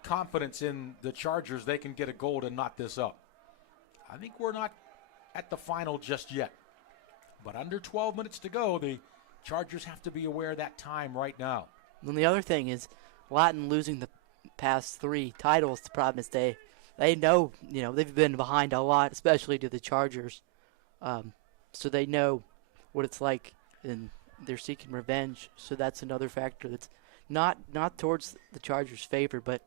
confidence in the Chargers. They can get a goal to knot this up. I think we're not at the final just yet, but under 12 minutes to go, the Chargers have to be aware of that time right now. And the other thing is Latin losing the past 3 titles to Providence Day. They know, they've been behind a lot, especially to the Chargers. So they know what it's like, and they're seeking revenge. So that's another factor that's not towards the Chargers' favor, but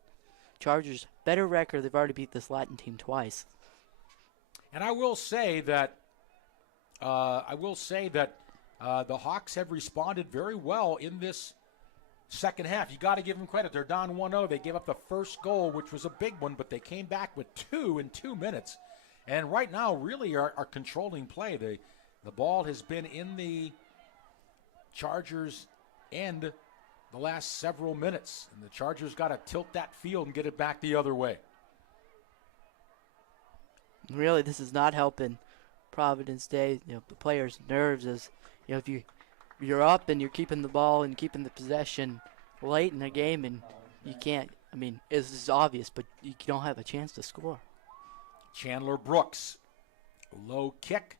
Chargers' better record. They've already beat this Latin team twice. And I will say that the Hawks have responded very well in this second half. You got to give them credit. They're down 1-0. They gave up the first goal, which was a big one, but they came back with 2 in 2 minutes. And right now really are controlling play. The ball has been in the Chargers' end the last several minutes. And the Chargers got to tilt that field and get it back the other way. Really, this is not helping Providence Day. The players' nerves is, if you're up and you're keeping the ball and keeping the possession late in the game, and you can't. This is obvious, but you don't have a chance to score. Chandler Brooks, low kick,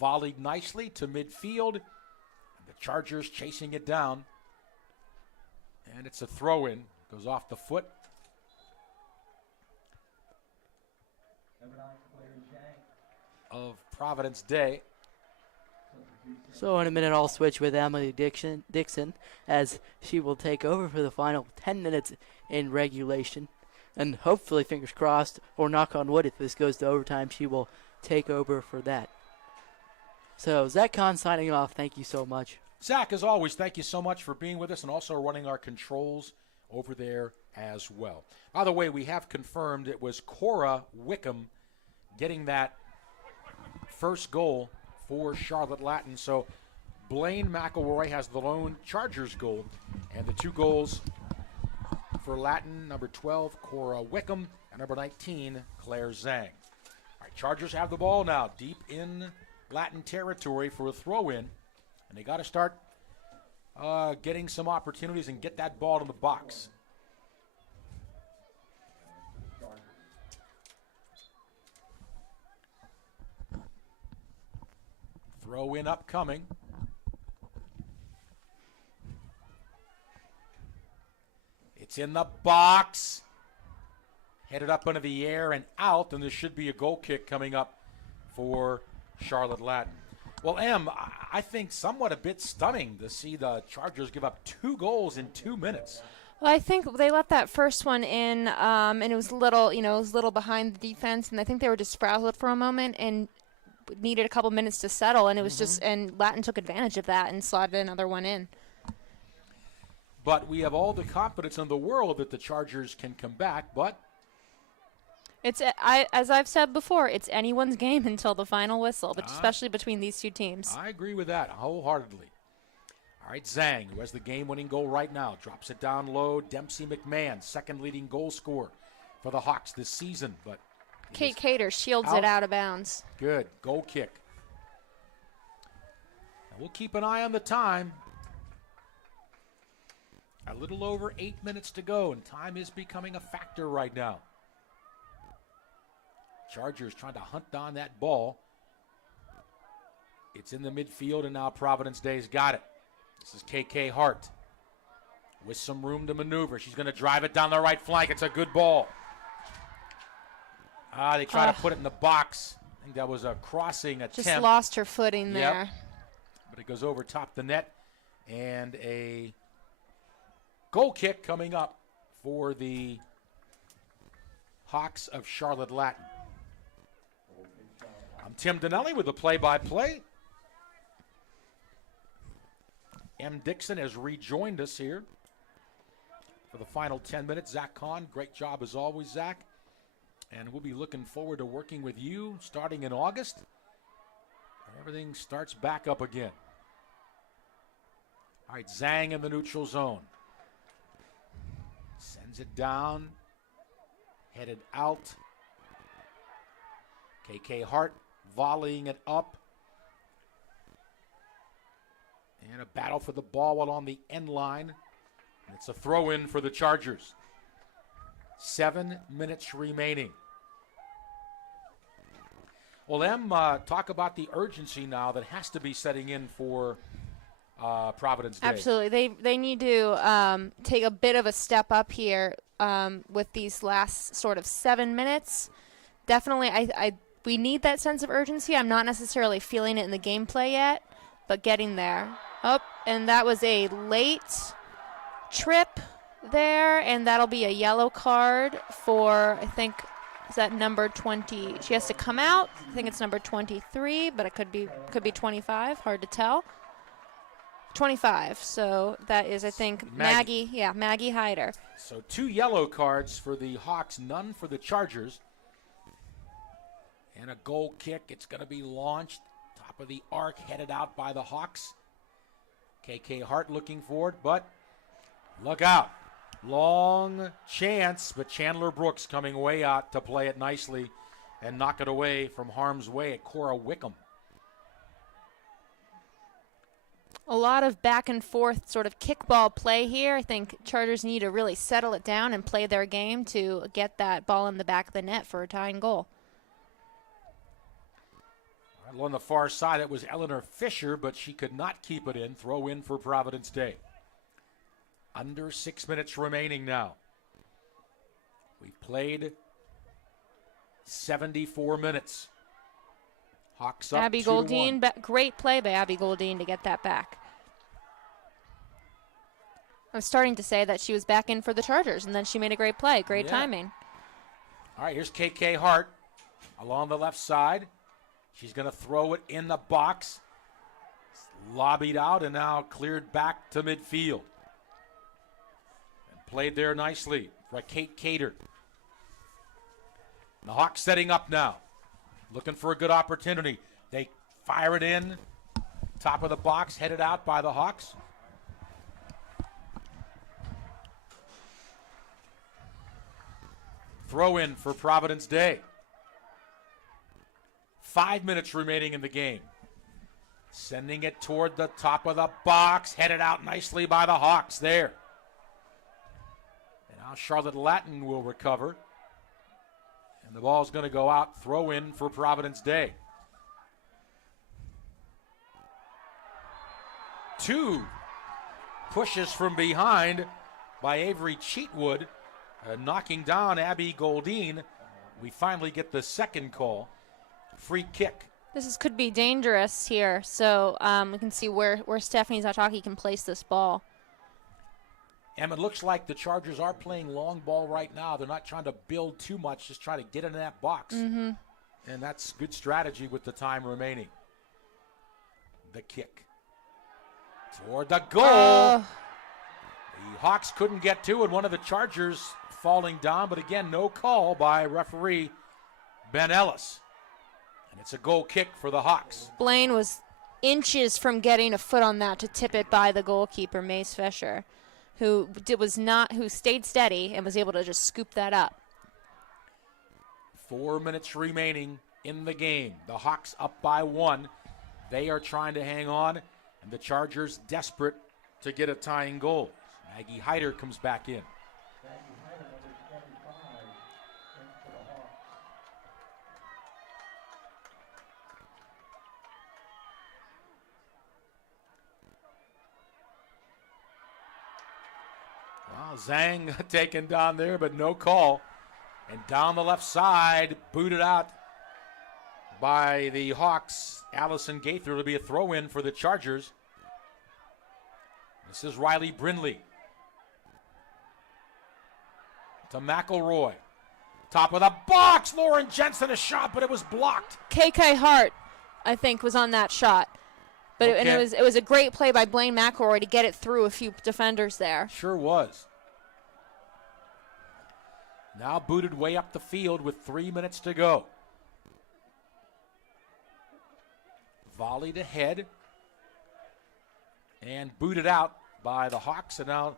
volleyed nicely to midfield. The Chargers chasing it down, and it's a throw-in. Goes off the foot. Of Providence Day. So in a minute, I'll switch with Emily Dixon as she will take over for the final 10 minutes in regulation. And hopefully, fingers crossed, or knock on wood, if this goes to overtime, she will take over for that. So Zach Kahn signing off. Thank you so much. Zach, as always, thank you so much for being with us and also running our controls over there as well. By the way, we have confirmed it was Cora Wickham getting that first goal for Charlotte Latin. So Blaine McElroy has the lone Chargers goal, and the 2 goals for Latin, number 12, Cora Wickham, and number 19, Claire Zhang. All right, Chargers have the ball now, deep in Latin territory for a throw-in, and they got to start getting some opportunities and get that ball in the box. Throw in upcoming. It's in the box. Headed up into the air and out, and there should be a goal kick coming up for Charlotte Latin. Well, Em, I think somewhat a bit stunning to see the Chargers give up 2 goals in 2 minutes. Well, I think they let that first one in, and it was little behind the defense, and I think they were just frazzled for a moment and needed a couple minutes to settle, and it was and Latin took advantage of that and slotted another one in. But we have all the confidence in the world that the Chargers can come back, but as I've said before, it's anyone's game until the final whistle, but especially between these 2 teams. I agree with that wholeheartedly. All right, Zhang, who has the game-winning goal right now, drops it down low. Dempsey McMahon, second leading goal scorer for the Hawks this season, but Kate Cater shields it out of bounds. Good. Goal kick. And we'll keep an eye on the time. A little over 8 minutes to go, and time is becoming a factor right now. Chargers trying to hunt down that ball. It's in the midfield, and now Providence Day's got it. This is KK Hart with some room to maneuver. She's going to drive it down the right flank. It's a good ball. They try to put it in the box. I think that was a crossing attempt. Just lost her footing there. But it goes over top the net. And a goal kick coming up for the Hawks of Charlotte Latin. I'm Tim Donnelly with the play-by-play. M. Dixon has rejoined us here for the final 10 minutes. Zach Kahn, great job as always, Zach. And we'll be looking forward to working with you starting in August. Everything starts back up again. All right, Zhang in the neutral zone. Sends it down. Headed out. KK Hart volleying it up. And a battle for the ball while on the end line. It's a throw-in for the Chargers. 7 minutes remaining. Well, Em, talk about the urgency now that has to be setting in for Providence Day. Absolutely. They need to take a bit of a step up here with these last sort of 7 minutes. Definitely, we need that sense of urgency. I'm not necessarily feeling it in the gameplay yet, but getting there. Oh, and that was a late trip there, and that'll be a yellow card for, I think, is that number 20? She has to come out. I think it's number 23, but it could be 25. Hard to tell. 25. So that is, I think, Maggie Hyder. So 2 yellow cards for the Hawks, none for the Chargers. And a goal kick. It's going to be launched. Top of the arc, headed out by the Hawks. KK Hart looking for it, but look out. Long chance, but Chandler Brooks coming way out to play it nicely and knock it away from harm's way at Cora Wickham. A lot of back and forth sort of kickball play here. I think Chargers need to really settle it down and play their game to get that ball in the back of the net for a tying goal. On the far side, it was Eleanor Fisher, but she could not keep it in. Throw in for Providence Day. Under 6 minutes remaining now. We've played 74 minutes. Hawks up Abby 2-1. Goldine, great play by Abby Goldine to get that back. I was starting to say that she was back in for the Chargers, and then she made a great play. Great timing. All right, here's KK Hart along the left side. She's going to throw it in the box. It's lobbied out and now cleared back to midfield. And played there nicely by Kate Cater. The Hawks setting up now. Looking for a good opportunity. They fire it in. Top of the box, headed out by the Hawks. Throw in for Providence Day. 5 minutes remaining in the game. Sending it toward the top of the box. Headed out nicely by the Hawks there. And now Charlotte Latin will recover. And the ball's going to go out. Throw in for Providence Day. 2 pushes from behind by Avery Cheatwood. Knocking down Abby Goldine. We finally get the second call. Free kick. Could be dangerous here, so we can see where Stephanie Zataki can place this ball. And it looks like the Chargers are playing long ball right now. They're not trying to build too much, just trying to get into that box. Mm-hmm. And that's good strategy with the time remaining. The kick. Toward the goal. The Hawks couldn't get to it. One of the Chargers falling down, but again, no call by referee Ben Ellis. And it's a goal kick for the Hawks. Blaine was inches from getting a foot on that to tip it by the goalkeeper, Mace Fisher, who stayed steady and was able to just scoop that up. 4 minutes remaining in the game. The Hawks up by 1. They are trying to hang on, and the Chargers desperate to get a tying goal. Maggie Hyder comes back in. Now Zhang taken down there, but no call. And down the left side, booted out by the Hawks. Allison Gaither to be a throw-in for the Chargers. This is Riley Brindley. To McElroy. Top of the box. Lauren Jensen a shot, but it was blocked. KK Hart, I think, was on that shot. But Okay. it was a great play by Blaine McElroy to get it through a few defenders there. Sure was. Now booted way up the field with 3 minutes to go. Volleyed ahead. And booted out by the Hawks. And now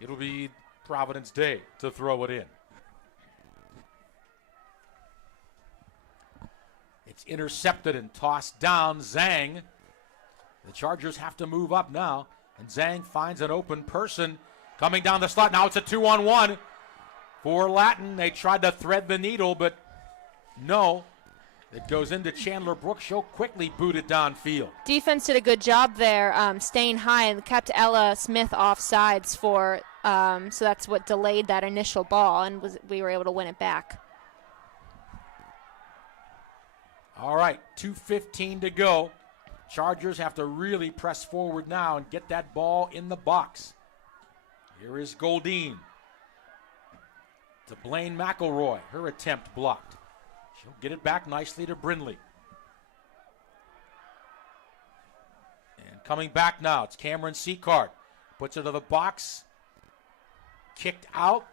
it'll be Providence Day to throw it in. It's intercepted and tossed down. Zhang. The Chargers have to move up now. And Zhang finds an open person coming down the slot. Now it's a 2-on-1 for Latin. They tried to thread the needle, but no. It goes into Chandler Brooks. She'll quickly boot it downfield. Defense did a good job there, staying high and kept Ella Smith off sides for, so that's what delayed that initial ball, and we were able to win it back. All right, 2:15 to go. Chargers have to really press forward now and get that ball in the box. Here is Goldine to Blaine McElroy. Her attempt blocked. She'll get it back nicely to Brindley. And coming back now, it's Cameron Seacard. Puts it to the box. Kicked out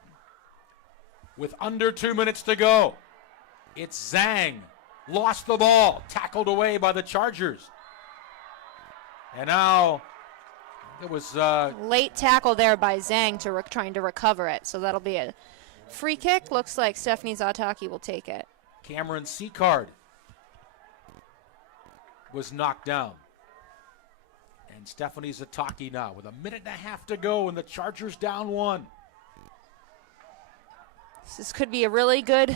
with under 2 minutes to go. It's Zhang. Lost the ball. Tackled away by the Chargers. And now it was Late tackle there by Zhang trying to recover it, so that'll be a free kick. Looks like Stephanie Zataki will take it. Cameron Seacard was knocked down. And Stephanie Zataki now with a minute and a half to go and the Chargers down 1. This could be a really good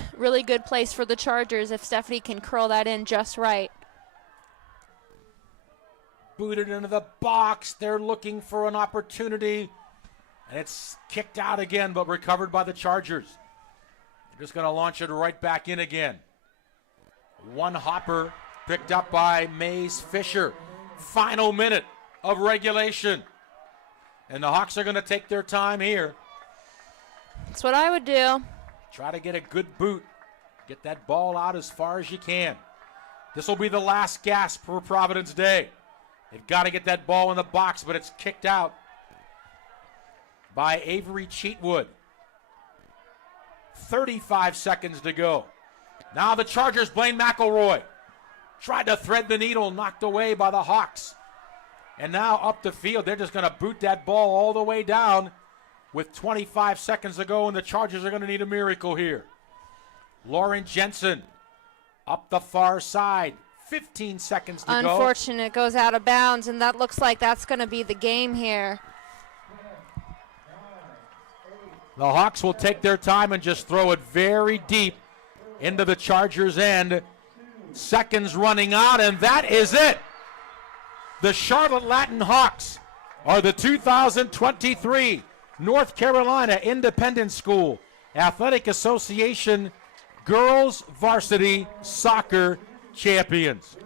place for the Chargers if Stephanie can curl that in just right. Booted into the box. They're looking for an opportunity. And it's kicked out again, but recovered by the Chargers. They're just going to launch it right back in again. One hopper picked up by Maze Fisher. Final minute of regulation. And the Hawks are going to take their time here. That's what I would do. Try to get a good boot. Get that ball out as far as you can. This will be the last gasp for Providence Day. They've got to get that ball in the box, but it's kicked out by Avery Cheatwood. 35 seconds to go. Now the Chargers, Blaine McElroy. Tried to thread the needle, knocked away by the Hawks. And now up the field, they're just going to boot that ball all the way down with 25 seconds to go, and the Chargers are going to need a miracle here. Lauren Jensen up the far side. 15 seconds to go. Unfortunate, it goes out of bounds, and that looks like that's going to be the game here. The Hawks will take their time and just throw it very deep into the Chargers' end. Seconds running out, and that is it. The Charlotte Latin Hawks are the 2023 North Carolina Independent School Athletic Association Girls Varsity Soccer Champions.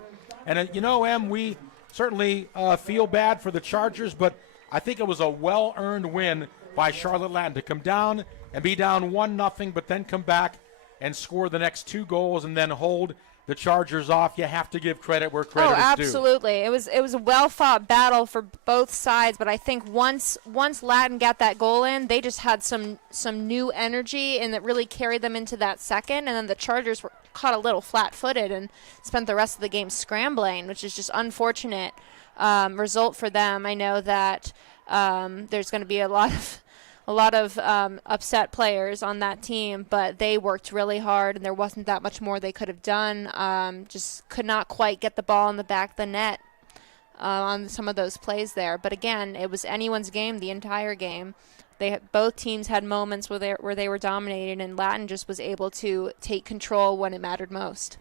And you know, Em, we certainly feel bad for the Chargers, but I think it was a well-earned win by Charlotte Latin to come down and be down 1-0, but then come back and score the next 2 goals and then hold the Chargers off. You have to give credit where credit is due. Absolutely. It was a well-fought battle for both sides, but I think once Latin got that goal in, they just had some new energy, and that really carried them into that second, and then the Chargers were caught a little flat-footed and spent the rest of the game scrambling, which is just unfortunate result for them. I know that there's going to be a lot of upset players on that team, but they worked really hard, and there wasn't that much more they could have done. Just could not quite get the ball in the back of the net on some of those plays there. But again, it was anyone's game the entire game. Both teams had moments where they were dominated, and Latin just was able to take control when it mattered most.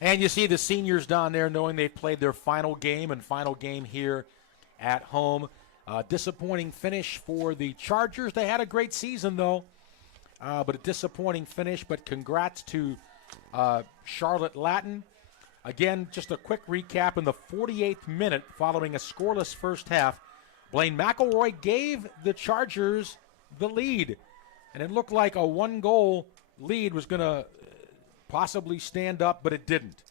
And you see the seniors down there knowing they've played their final game here at home. Disappointing finish for the Chargers. They had a great season, though, but a disappointing finish. But congrats to Charlotte Latin. Again, just a quick recap. In the 48th minute, following a scoreless first half, Blaine McElroy gave the Chargers the lead. And it looked like a one-goal lead was going to possibly stand up, but it didn't.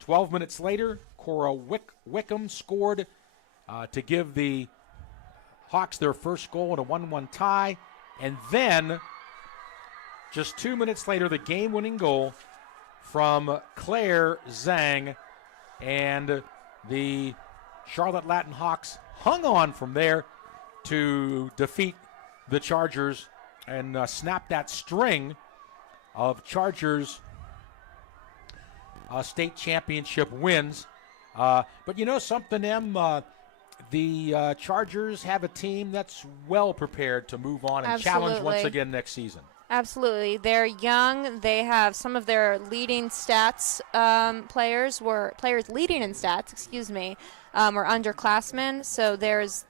12 minutes later, Cora Wickham scored to give the Hawks their first goal in a 1-1 tie. And then, just 2 minutes later, the game-winning goal from Claire Zhang. And the Charlotte Latin Hawks hung on from there to defeat the Chargers and snap that string of Chargers state championship wins. But you know something, Em? The Chargers have a team that's well prepared to move on and challenge once again next season. Absolutely. They're young. They have some of their leading stats players leading in stats, were underclassmen. So there is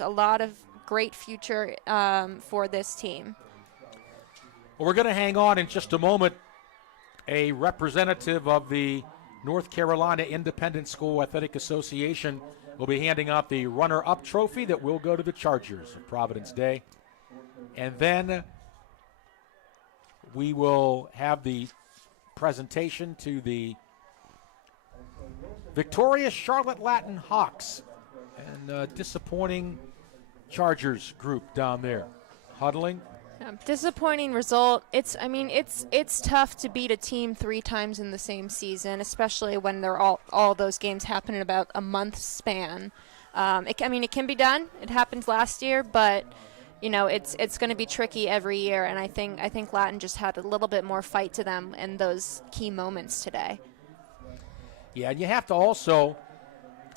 a lot of great future for this team. Well, we're going to hang on in just a moment. A representative of the North Carolina Independent School Athletic Association will be handing out the runner-up trophy that will go to the Chargers of Providence Day. And then we will have the presentation to the victorious Charlotte Latin Hawks and disappointing Chargers group down there. Huddling. Disappointing result. It's tough to beat a team 3 times in the same season, especially when they're all those games happen in about a month span. It can be done. It happened last year, but it's going to be tricky every year. And I think Latin just had a little bit more fight to them in those key moments today. Yeah, and you have to also,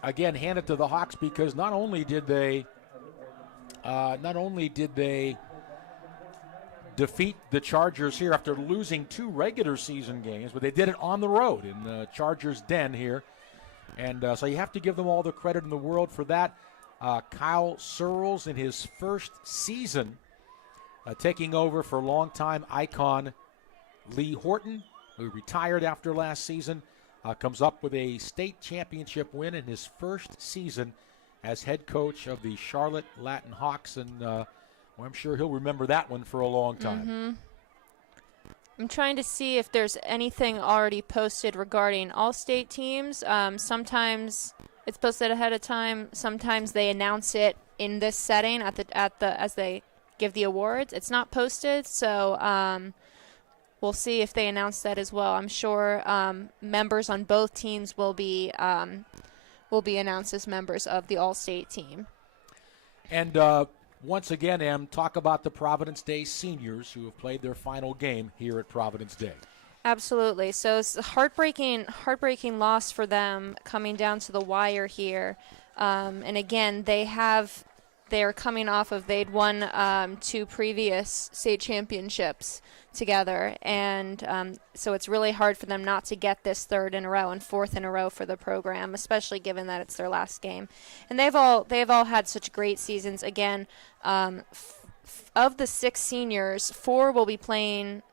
again, hand it to the Hawks because not only did they defeat the Chargers here after losing 2 regular season games, but they did it on the road in the Chargers' den here. And so you have to give them all the credit in the world for that. Kyle Searles in his first season taking over for longtime icon Lee Horton, who retired after last season, comes up with a state championship win in his first season as head coach of the Charlotte Latin Hawks. And I'm sure he'll remember that one for a long time. Mm-hmm. I'm trying to see if there's anything already posted regarding all-state teams. Sometimes it's posted ahead of time. Sometimes they announce it in this setting as they give the awards. It's not posted, so we'll see if they announce that as well. I'm sure members on both teams will be announced as members of the all-state team. And once again, Em, talk about the Providence Day seniors who have played their final game here at Providence Day. Absolutely. So it's a heartbreaking loss for them coming down to the wire here. And again, they're coming off of, they'd won 2 previous state championships together. And so it's really hard for them not to get this 3rd in a row and 4th in a row for the program, especially given that it's their last game. And they've all had such great seasons. Again, of the 6 seniors, 4 will be playing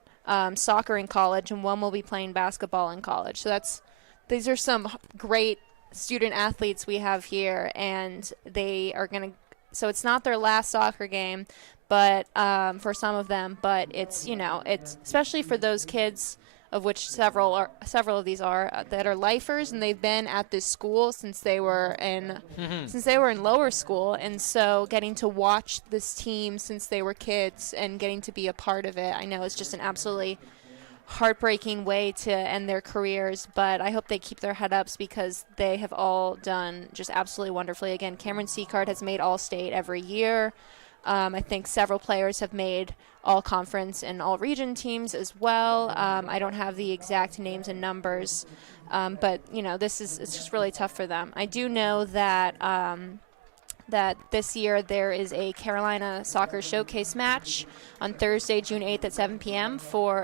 soccer in college and 1 will be playing basketball in college. So these are some great student athletes we have here, and they are going to, so it's not their last soccer game, but for some of them, but it's especially for those kids, of which several of these are that are lifers, and they've been at this school since they were in lower school, and so getting to watch this team since they were kids and getting to be a part of it, I know it's just an absolutely heartbreaking way to end their careers, but I hope they keep their head ups because they have all done just absolutely wonderfully. Again, Cameron Seacard has made All-State every year. I think several players have made all-conference and all-region teams as well. I don't have the exact names and numbers, but it's just really tough for them. I do know that that this year there is a Carolina Soccer Showcase match on Thursday, June 8th at 7 p.m.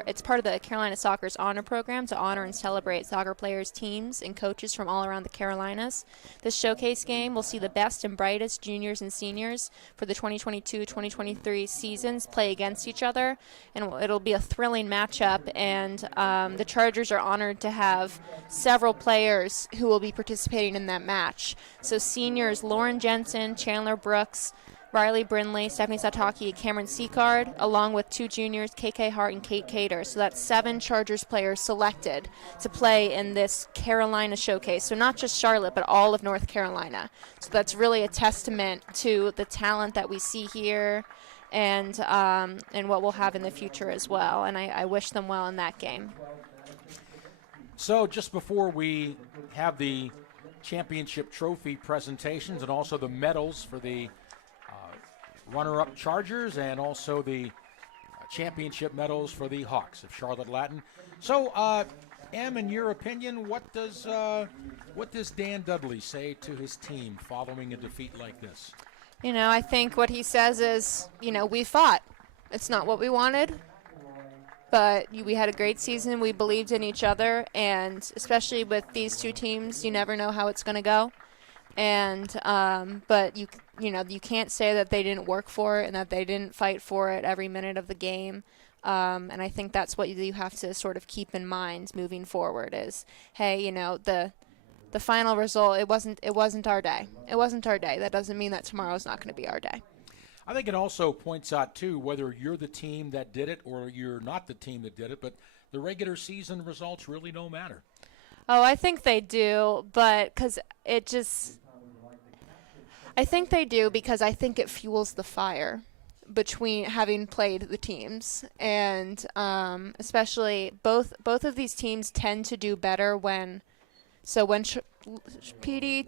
It's part of the Carolina Soccer's Honor Program to honor and celebrate soccer players, teams, and coaches from all around the Carolinas. This showcase game will see the best and brightest juniors and seniors for the 2022-2023 seasons play against each other, and it'll be a thrilling matchup, and the Chargers are honored to have several players who will be participating in that match. So seniors Lauren Jensen, Chandler Brooks, Riley Brindley, Stephanie Sataki, Cameron Seacard, along with 2 juniors, KK Hart and Kate Cater. So that's 7 Chargers players selected to play in this Carolina showcase. So not just Charlotte, but all of North Carolina. So that's really a testament to the talent that we see here and what we'll have in the future as well. And I wish them well in that game. So just before we have the championship trophy presentations and also the medals for the runner-up Chargers and also the championship medals for the Hawks of Charlotte Latin. So, Em, in your opinion, what does Dan Dudley say to his team following a defeat like this? I think what he says is, we fought. It's not what we wanted, but we had a great season. We believed in each other, and especially with these 2 teams, you never know how it's going to go. And but you can't say that they didn't work for it and that they didn't fight for it every minute of the game. And I think that's what you have to sort of keep in mind moving forward is, hey, the final result, it wasn't our day. It wasn't our day. That doesn't mean that tomorrow's not going to be our day. I think it also points out, too, whether you're the team that did it or you're not the team that did it, but the regular season results really don't matter. Oh, I think they do, but I think they do because I think it fuels the fire between having played the teams, and especially both of these teams tend to do better when PD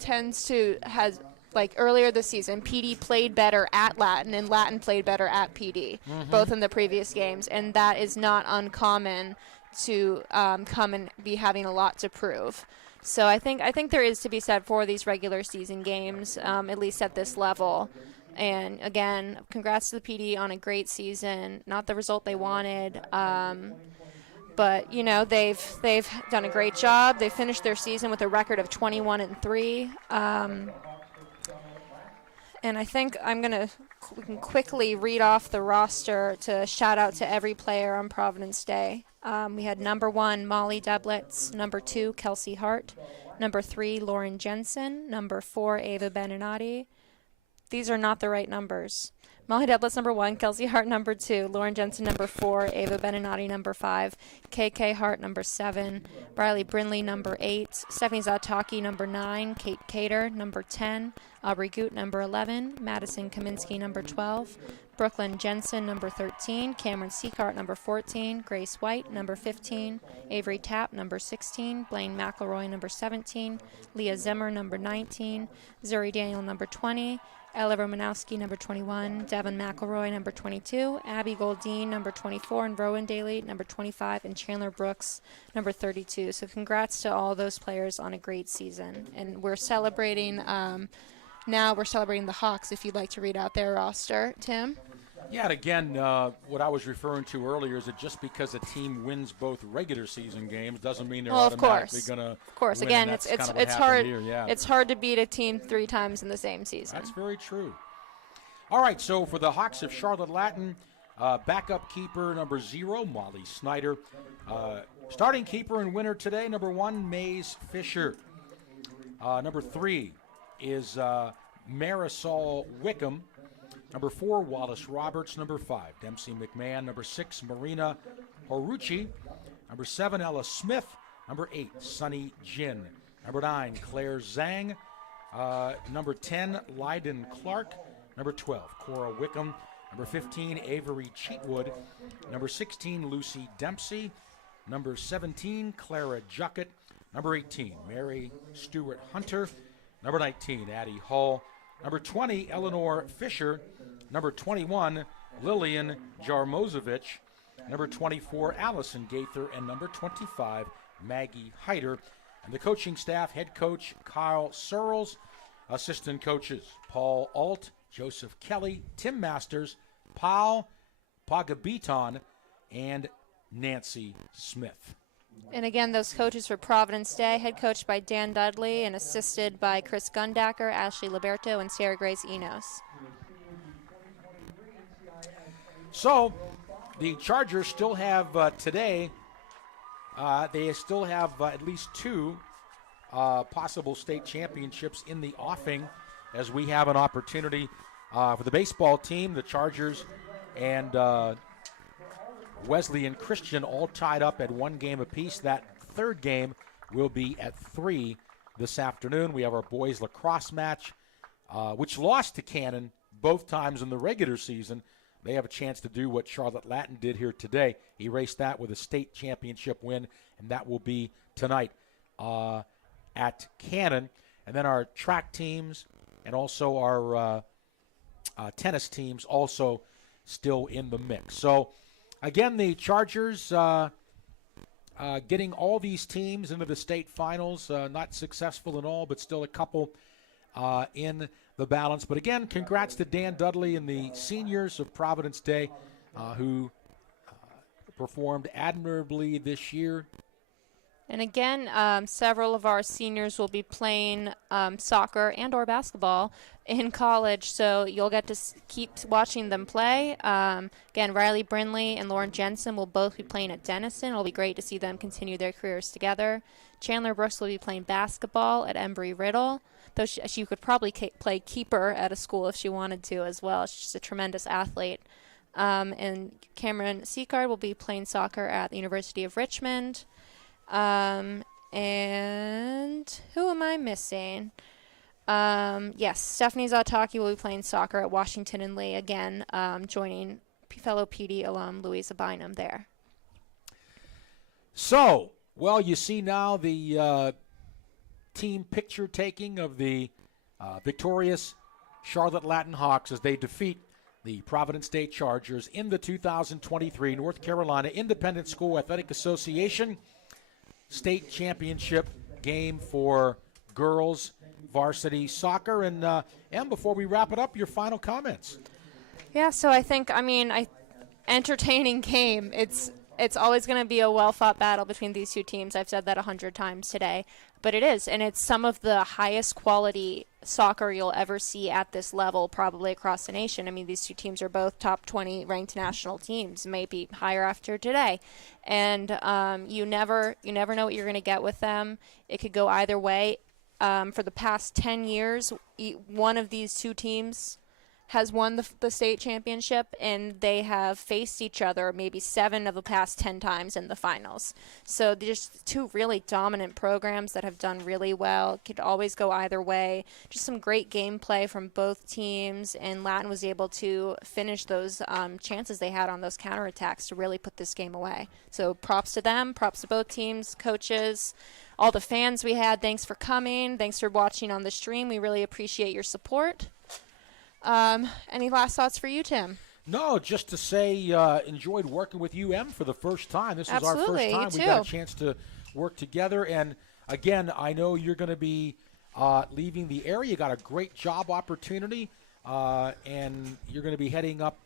has like earlier this season, PD played better at Latin and Latin played better at PD, both in the previous games, and that is not uncommon to come and be having a lot to prove. So I think there is to be said for these regular season games, at least at this level. And again, congrats to the PD on a great season. Not the result they wanted, but they've done a great job. They finished their season with a record of 21-3. And I think we can quickly read off the roster to shout out to every player on Providence Day. We had number 1, Molly Deblitz, number 2, Kelsey Hart, number 3, Lauren Jensen, number 4, Ava Beninati. These are not the right numbers. Molly Deblitz, number 1, Kelsey Hart, number 2, Lauren Jensen, number 4, Ava Beninati, number 5, KK Hart, number 7, Riley Brindley, number 8, Stephanie Zataki, number 9, Kate Cater, number 10, Aubrey Goot, number 11, Madison Kaminsky, number 12, Brooklyn Jensen, number 13, Cameron Seacart, number 14, Grace White, number 15, Avery Tapp, number 16, Blaine McElroy, number 17, Leah Zimmer, number 19, Zuri Daniel, number 20, Ella Romanowski, number 21, Devin McElroy, number 22, Abby Goldine, number 24, and Rowan Daly, number 25, and Chandler Brooks, number 32. So congrats to all those players on a great season. And we're celebrating, now we're celebrating the Hawks, if you'd like to read out their roster. Tim? Yeah, and again, what I was referring to earlier is that just because a team wins both regular season games doesn't mean they're automatically going to. Of course, win, again, it's hard. Yeah. It's hard to beat a team 3 times in the same season. That's very true. All right, so for the Hawks of Charlotte Latin, backup keeper number 0, Molly Snyder. Starting keeper and winner today, number 1, Maze Fisher. Number 3 is Marisol Wickham. Number 4, Wallace Roberts. Number 5, Dempsey McMahon. Number 6, Marina Horucci. Number 7, Ella Smith. Number 8, Sunny Jin. Number 9, Claire Zhang. Number 10, Lyden Clark. Number 12, Cora Wickham. Number 15, Avery Cheatwood. Number 16, Lucy Dempsey. Number 17, Clara Juckett. Number 18, Mary Stewart Hunter. Number 19, Addie Hall. Number 20, Eleanor Fisher. Number 21, Lillian Jarmozovich. Number 24, Allison Gaither. And number 25, Maggie Heider. And the coaching staff, head coach Kyle Searles. Assistant coaches, Paul Alt, Joseph Kelly, Tim Masters, Paul Pagabiton, and Nancy Smith. And again, those coaches for Providence Day, head coached by Dan Dudley and assisted by Chris Gundacker, Ashley Liberto, and Sarah Grace Enos. So the Chargers still have today, they still have at least two possible state championships in the offing, as we have an opportunity for the baseball team, the Chargers and Wesley and Christian all tied up at 1 game apiece. That third game will be at 3 this afternoon. We have our boys lacrosse match, which lost to Cannon both times in the regular season. They have a chance to do what Charlotte Latin did here today. Erase that with a state championship win, and that will be tonight at Cannon. And then our track teams and also our tennis teams also still in the mix. So, again, the Chargers getting all these teams into the state finals, not successful in all, but still a couple in the balance. But again, congrats to Dan Dudley and the seniors of Providence Day who performed admirably this year. And again, several of our seniors will be playing soccer and or basketball in college, so you'll get to keep watching them play. Again, Riley Brindley and Lauren Jensen will both be playing at Denison. It'll be great to see them continue their careers together. Chandler Brooks will be playing basketball at Embry-Riddle, though she could probably play keeper at a school if she wanted to as well. She's a tremendous athlete. And Cameron Seacard will be playing soccer at the University of Richmond. And who am I missing? Yes, Stephanie Zataki will be playing soccer at Washington and Lee again, joining fellow PD alum Louisa Bynum there. So, well, you see now the team picture taking of the victorious Charlotte Latin Hawks as they defeat the Providence State Chargers in the 2023 North Carolina Independent School Athletic Association state championship game for girls varsity soccer. And before we wrap it up, your final comments. Yeah, so I think, entertaining game. It's always going to be a well-fought battle between these two teams. I've said that 100 times today, but it is, and it's some of the highest quality soccer you'll ever see at this level, probably across the nation. I mean, these two teams are both top 20 ranked national teams, maybe higher after today, and you never know what you're going to get with them. It could go either way. For the past 10 years, one of these two teams has won the state championship, and they have faced each other maybe 7 of the past 10 times in the finals. So there's two really dominant programs that have done really well. Could always go either way. Just some great gameplay from both teams, and Latin was able to finish those chances they had on those counterattacks to really put this game away. So props to them, props to both teams, coaches, all the fans we had. Thanks for coming. Thanks for watching on the stream. We really appreciate your support. Any last thoughts for you, Tim? No, just to say enjoyed working with UM for the first time. This is our first time we got a chance to work together. And, again, I know you're going to be leaving the area. You got a great job opportunity, and you're going to be heading up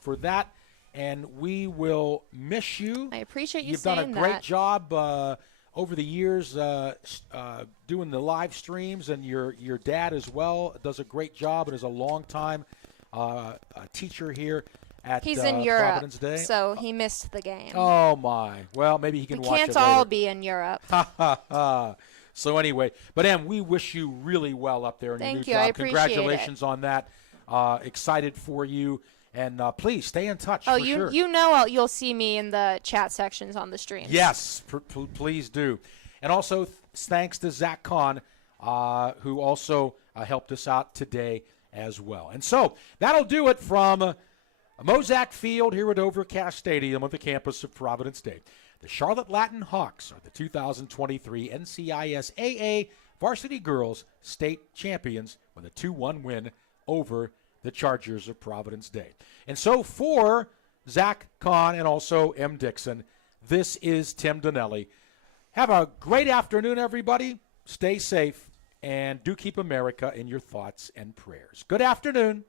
for that. And we will miss you. I appreciate you You've saying that. You've done a great job over the years doing the live streams, and your dad as well does a great job and is a long-time teacher here at He's in Europe, Providence Day. So he missed the game. Oh, my. Well, maybe he can watch it later. We can't all be in Europe. So anyway, but Em, we wish you really well up there in your new job. I appreciate Congratulations on that. Excited for you. And please stay in touch. Oh, for sure. You'll see me in the chat sections on the streams. Yes, please do. And also thanks to Zach Kahn, who also helped us out today as well. And so that'll do it from Mozak Field here at Overcast Stadium on the campus of Providence Day. The Charlotte Latin Hawks are the 2023 NCISAA Varsity Girls State Champions with a 2-1 win over the Chargers of Providence Day. And so for Zach Kahn and also M. Dixon, this is Tim Donnelly. Have a great afternoon, everybody. Stay safe, and do keep America in your thoughts and prayers. Good afternoon.